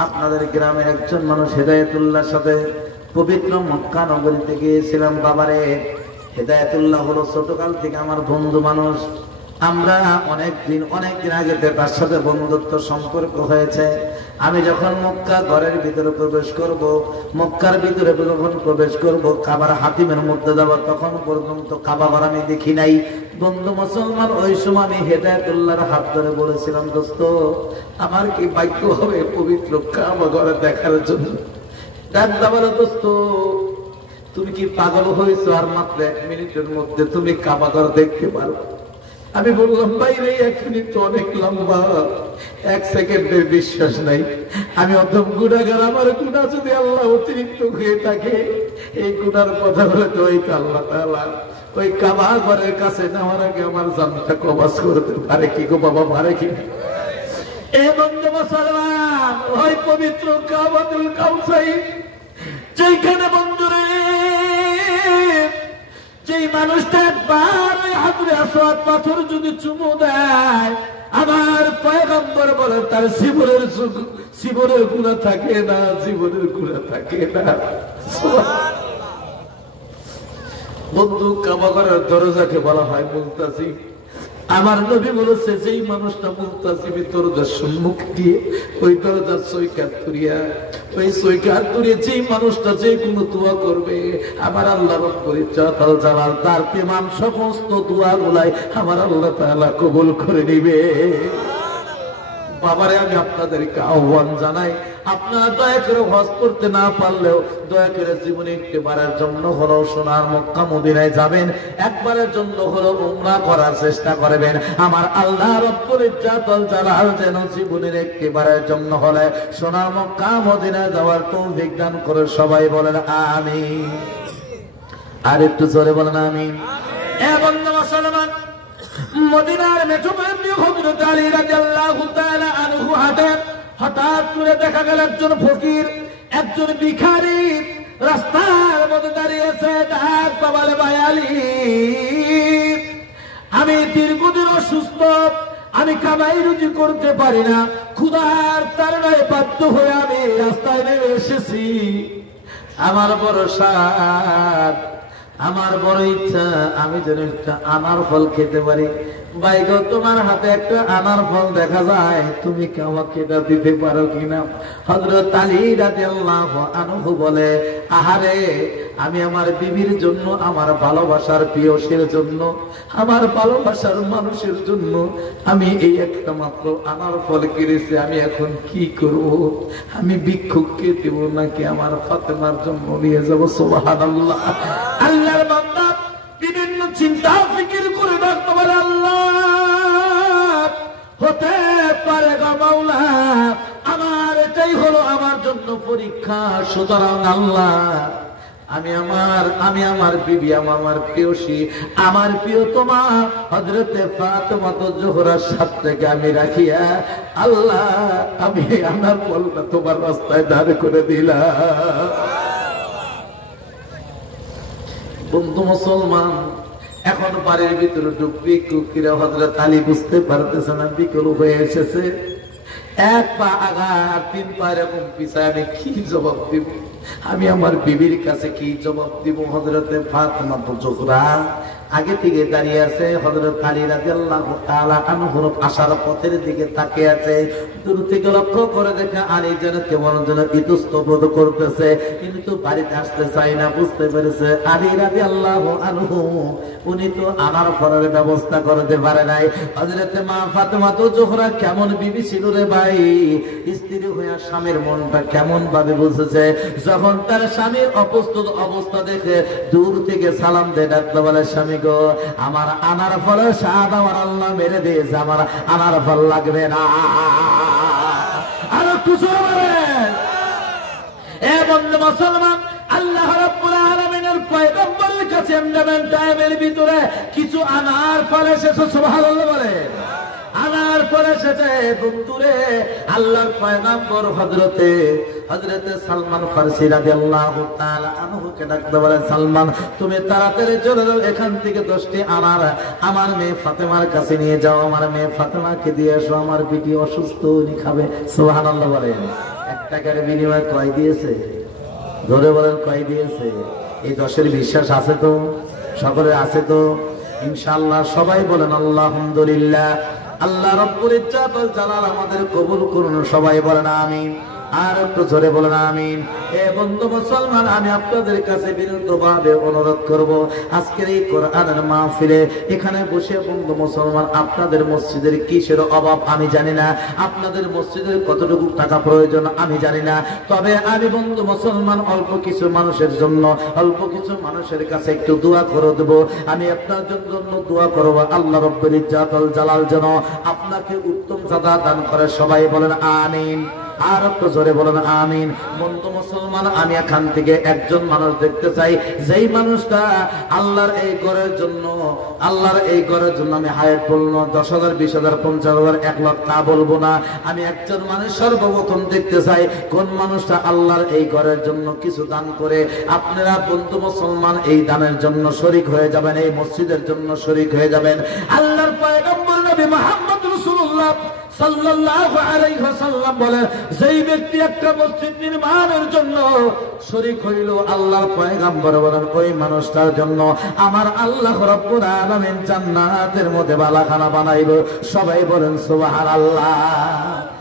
আপনাদের গ্রামের একজন মানুষ হেদায়েতুল্লাহর সাথে পবিত্র মক্কা নগরীতে গিয়েছিলাম। বাবারে, হেদায়েতুল্লাহ হলো ছোটকাল থেকে আমার বন্ধু মানুষ। আমরা অনেকদিন আগে তার সাথে বন্ধুত্ব সম্পর্ক হয়েছে। আমি যখন মক্কা ঘরের ভিতরে প্রবেশ করব, মক্কার ভিতরে যখন প্রবেশ করব, কাবার হাতিমের মধ্যে যাব, তখন পর্যন্ত কাবা ঘর আমি দেখি নাই। বন্ধু মুসলমান, ওই সময় আমি হেদায়েতুল্লাহর হাত ধরে বলেছিলাম, দোস্ত আমার কি ভাগ্য হবে পবিত্র কাবা ঘর দেখার জন্য? ডাক দাবার, দোস্ত তুমি কি পাগল হয়েছো? আর মাত্র 1 মিনিটের মধ্যে তুমি কাবা ঘর দেখতে পারো। আমি বললাম, বাইরে 1 মিনিট তো অনেক লম্বা, 1 সেকেন্ডের বিশ্বাস নাই। আমি অধম গুনাহগার, আমার গুনাহ যদি আল্লাহ অতিরিক্ত হয়ে থাকে, এই গুনার কথা বলে তো ওই আল্লাহ তাআলা ওই কাবা ঘরের কাছে নেওয়ার আগে আমার জানটা কবাস করতে পারে কি গো বাবা, পারে কি? এই বন্ধু মুসলমান, ওই পবিত্র কাবাতুল কাউসাই, যেখানে বন্ধুরে যেই মানুষটা একবার ওই হাজরে আসওয়াদ পাথর যদি চুমু দেয়, আমার পয়গম্বর বলেন তার জীবনের গুনাহ থাকে না, জীবনের গুনাহ থাকে না। বন্ধু, কাবা ঘরের দরজাকে বলা হয় মুলতাজিম। আমার নবী বলেছে, যেই মানুষটা মুলতাজিমের দরজার সম্মুখ দিয়ে ওই দরজার সৈকাত তুরিয়া, ওই সৈকাত তুরিয়ে যেই মানুষটা যে কোনো দোয়া করবে, আমার আল্লাহ রব্বুল ইজ্জতুল জালাল তার তেমাম সমস্ত দোয়াগুলাই আমার আল্লাহ তাআলা কবুল করে নিবে। বাবারে, আমি আপনাদেরকে আহ্বান জানাই, আপনারা দয়া করে হজ করতে না পারলেও দয়া করে জীবনে একবারের জন্য হলেও সোনার মক্কা মদিনায় যাবেন, একবারের জন্য হলেও উমরা করার চেষ্টা করবেন। আমার আল্লাহ রব্বুল ইজ্জতুল জালাল যেন জীবনের একবারের জন্য হলে সোনার মক্কা মদিনায় যাওয়ার তৌফিক দান করে। সবাই বলেন আমিন। আর একটু জোরে বলেন আমিন। এ বন্ধু মুসলমান, মদিনার মেঠো পথে হযরত আলী রাদিয়াল্লাহু তাআলা আনহু হাঁটেন। হঠাৎ করে দেখা গেল একজন ফকির, একজন ভিখারি রাস্তার মধ্যে দাঁড়িয়েছে। ডাক বাবালে, ভাই আলী, আমি দীর্ঘদিন অসুস্থ, আমি কামাই রুজি করতে পারি না, ক্ষুধার তাড়নায় বাধ্য হয়ে আমি রাস্তায় নেমে এসেছি। আমার বড় সাধ, আমার বড় ইচ্ছা, আমি যেন একটা আনার ফল খেতে পারি। ভাই গো, তোমার হাতে একটা আনার ফল দেখা যায়, তুমি কি আমাকে এটা দিতে পারো কিনা? হযরত আলী রাদিয়াল্লাহু আনহু বলে, আহারে, আমি আমার বিবির জন্য, আমার ভালোবাসার প্রিয়সের জন্য, আমার ভালোবাসার মানুষের জন্য আমি এই একটা মাত্র আনার ফল কিনেছি। আমি এখন কি করব? আমি ভিক্ষুককে দেব নাকি আমার ফাতেমার জন্য নিয়ে যাব? সুবহানাল্লাহ। আল্লাহর বান্দা বিভিন্ন চিন্তা ফিকির করে ডাকতে পারে, আল্লাহ হতে পারে গো মাওলা, আমার এটাই হলো আমার জন্য পরীক্ষা। সুতরাং আল্লাহ, আমি আমার বিবি, আমার প্রিয়সী, আমার প্রিয়তমা হযরতে ফাতেমা জোহরার সাথে আমি রাখিয়া আল্লাহ আমি আনার ফলটা তোমার রাস্তায় দাঁড় করে দিলাম। বন্ধু মুসলমান, এখন বাড়ির ভিতরে ঢুকবি কুকিরা হযরত আলী বুঝতে পারতেছে না, বিকল হয়ে এসেছে। এক পা আগা আর তিন পা এরকম পিছায়, আমি কি জবাব দিব? আমি আমার বিবির কাছে কি জবাব দিব? হযরতে ফাতেমা জোহরা আগে থেকে দাঁড়িয়ে আছে, হযরত আলী রাদিয়াল্লাহু তাআলা আনহুর আসার পথের দিকে তাকিয়ে আছে। দূর থেকে লক্ষ্য করে দেখে আলী যেন কেমন যেন ইতস্তত করতেছে, কিন্তু বাড়িতে আসতে চাই না। বুঝতে পেরেছে আলী রাদিয়াল্লাহু আনহু উনি তো আমার ফরের ব্যবস্থা করতে পারে নাই। হযরতে মা ফাতেমা জোহরা কেমন বিবি ছিল রে ভাই, স্ত্রী হইয়া স্বামীর মনটা কেমন ভাবে বুঝেছে। যখন তার স্বামীর অপ্রস্তুত অবস্থা দেখে দূর থেকে সালাম দিয়ে ডাকতে বলে, স্বামী গো, আমার আনার ফলের স্বাদ আমার আল্লাহ মেরে দিয়েছে, আমার আনার ফল লাগবে না। আর একটু জোরে বলেন। এ বন্ধু মুসলমান, আল্লাহ রাব্বুল আলামিনের পয়গম্বরের কাছে এমন টাইমের ভিতরে কিছু আনার ফল এসেছে, সুবহানাল্লাহ বলেন। আনার পরে এসেছে বন্ধুরে, আল্লাহর পয়গম্বর হযরতে সালমান ফারসি রাদিয়াল্লাহু তাআলা আনহুকে ডাকতে বলে, সালমান তুমি তাড়াতাড়ি চলে যাও, এখান থেকে 10টি আনার আমার মেয়ে ফাতেমার কাছে নিয়ে যাও, আমার মেয়ে ফাতেমাকে দিয়ে এসো, আমার বিটি অসুস্থ, উনি খাবে। সুবহানাল্লাহ বলেন। 1 টাকার বিনিময়ে কয় দিয়েছে? ধরে বলেন কয় দিয়েছে? এই 10-এর বিশ্বাস আছে তো? সকলে আছে তো ইনশাআল্লাহ? সবাই বলেন আলহামদুলিল্লাহ। আল্লাহ রাব্বুল ইজ্জত ওয়াল জালাল আমাদের কবুল করুন, সবাই বলেন আমিন। আর একটু জোরে বলেন আমিন। এ বন্ধু মুসলমান, আমি আপনাদের কাছে বিনীতভাবে অনুরোধ করব, আজকের এই কোরআনের মাহফিলে এখানে বসে বন্ধু মুসলমান, আপনাদের মসজিদের কিসের অভাব আমি জানি না, আপনাদের মসজিদের কতটুকু টাকা প্রয়োজন আমি জানি না, তবে আমি বন্ধু মুসলমান অল্প কিছু মানুষের জন্য, অল্প কিছু মানুষের কাছে একটু দোয়া করে দেব। আমি আপনার জন্য দোয়া করব, আল্লাহ রাব্বুল ইজ্জত ওয়াল জালাল যেন আপনাকে উত্তম সাদা দান করে। সবাই বলেন আমিন। আর একটু জোরে বলেন আমিন। বন্ধু মুসলমান, আমি এখান থেকে একজন মানুষ দেখতে চাই, যেই মানুষটা আল্লাহর এই ঘরের জন্য, আল্লাহর এই ঘরের জন্য আমি হায়াত বলবো 10,000, 20,000, 50,000, 1 লাখ তা বলবো না। আমি একজন মানুষ সর্বপ্রথম দেখতে চাই, কোন মানুষটা আল্লাহর এই ঘরের জন্য কিছু দান করে। আপনারা বন্ধু মুসলমান এই দানের জন্য শরীক হয়ে যাবেন, এই মসজিদের জন্য শরীক হয়ে যাবেন। আল্লাহর পয়গম্বর নবী মুহাম্মদ রাসূলুল্লাহ সাল্লাল্লাহু আলাইহি ওয়াসাল্লাম বলে, যেই ব্যক্তি একটা মসজিদ নির্মাণের জন্য শরীক হইল, আল্লাহর পয়গম্বর বলেন ওই মানুষটার জন্য আমার আল্লাহ রাব্বুল আলামিন জান্নাতের মধ্যে বালাখানা বানাইব। সবাই বলেন সুবহানাল্লাহ।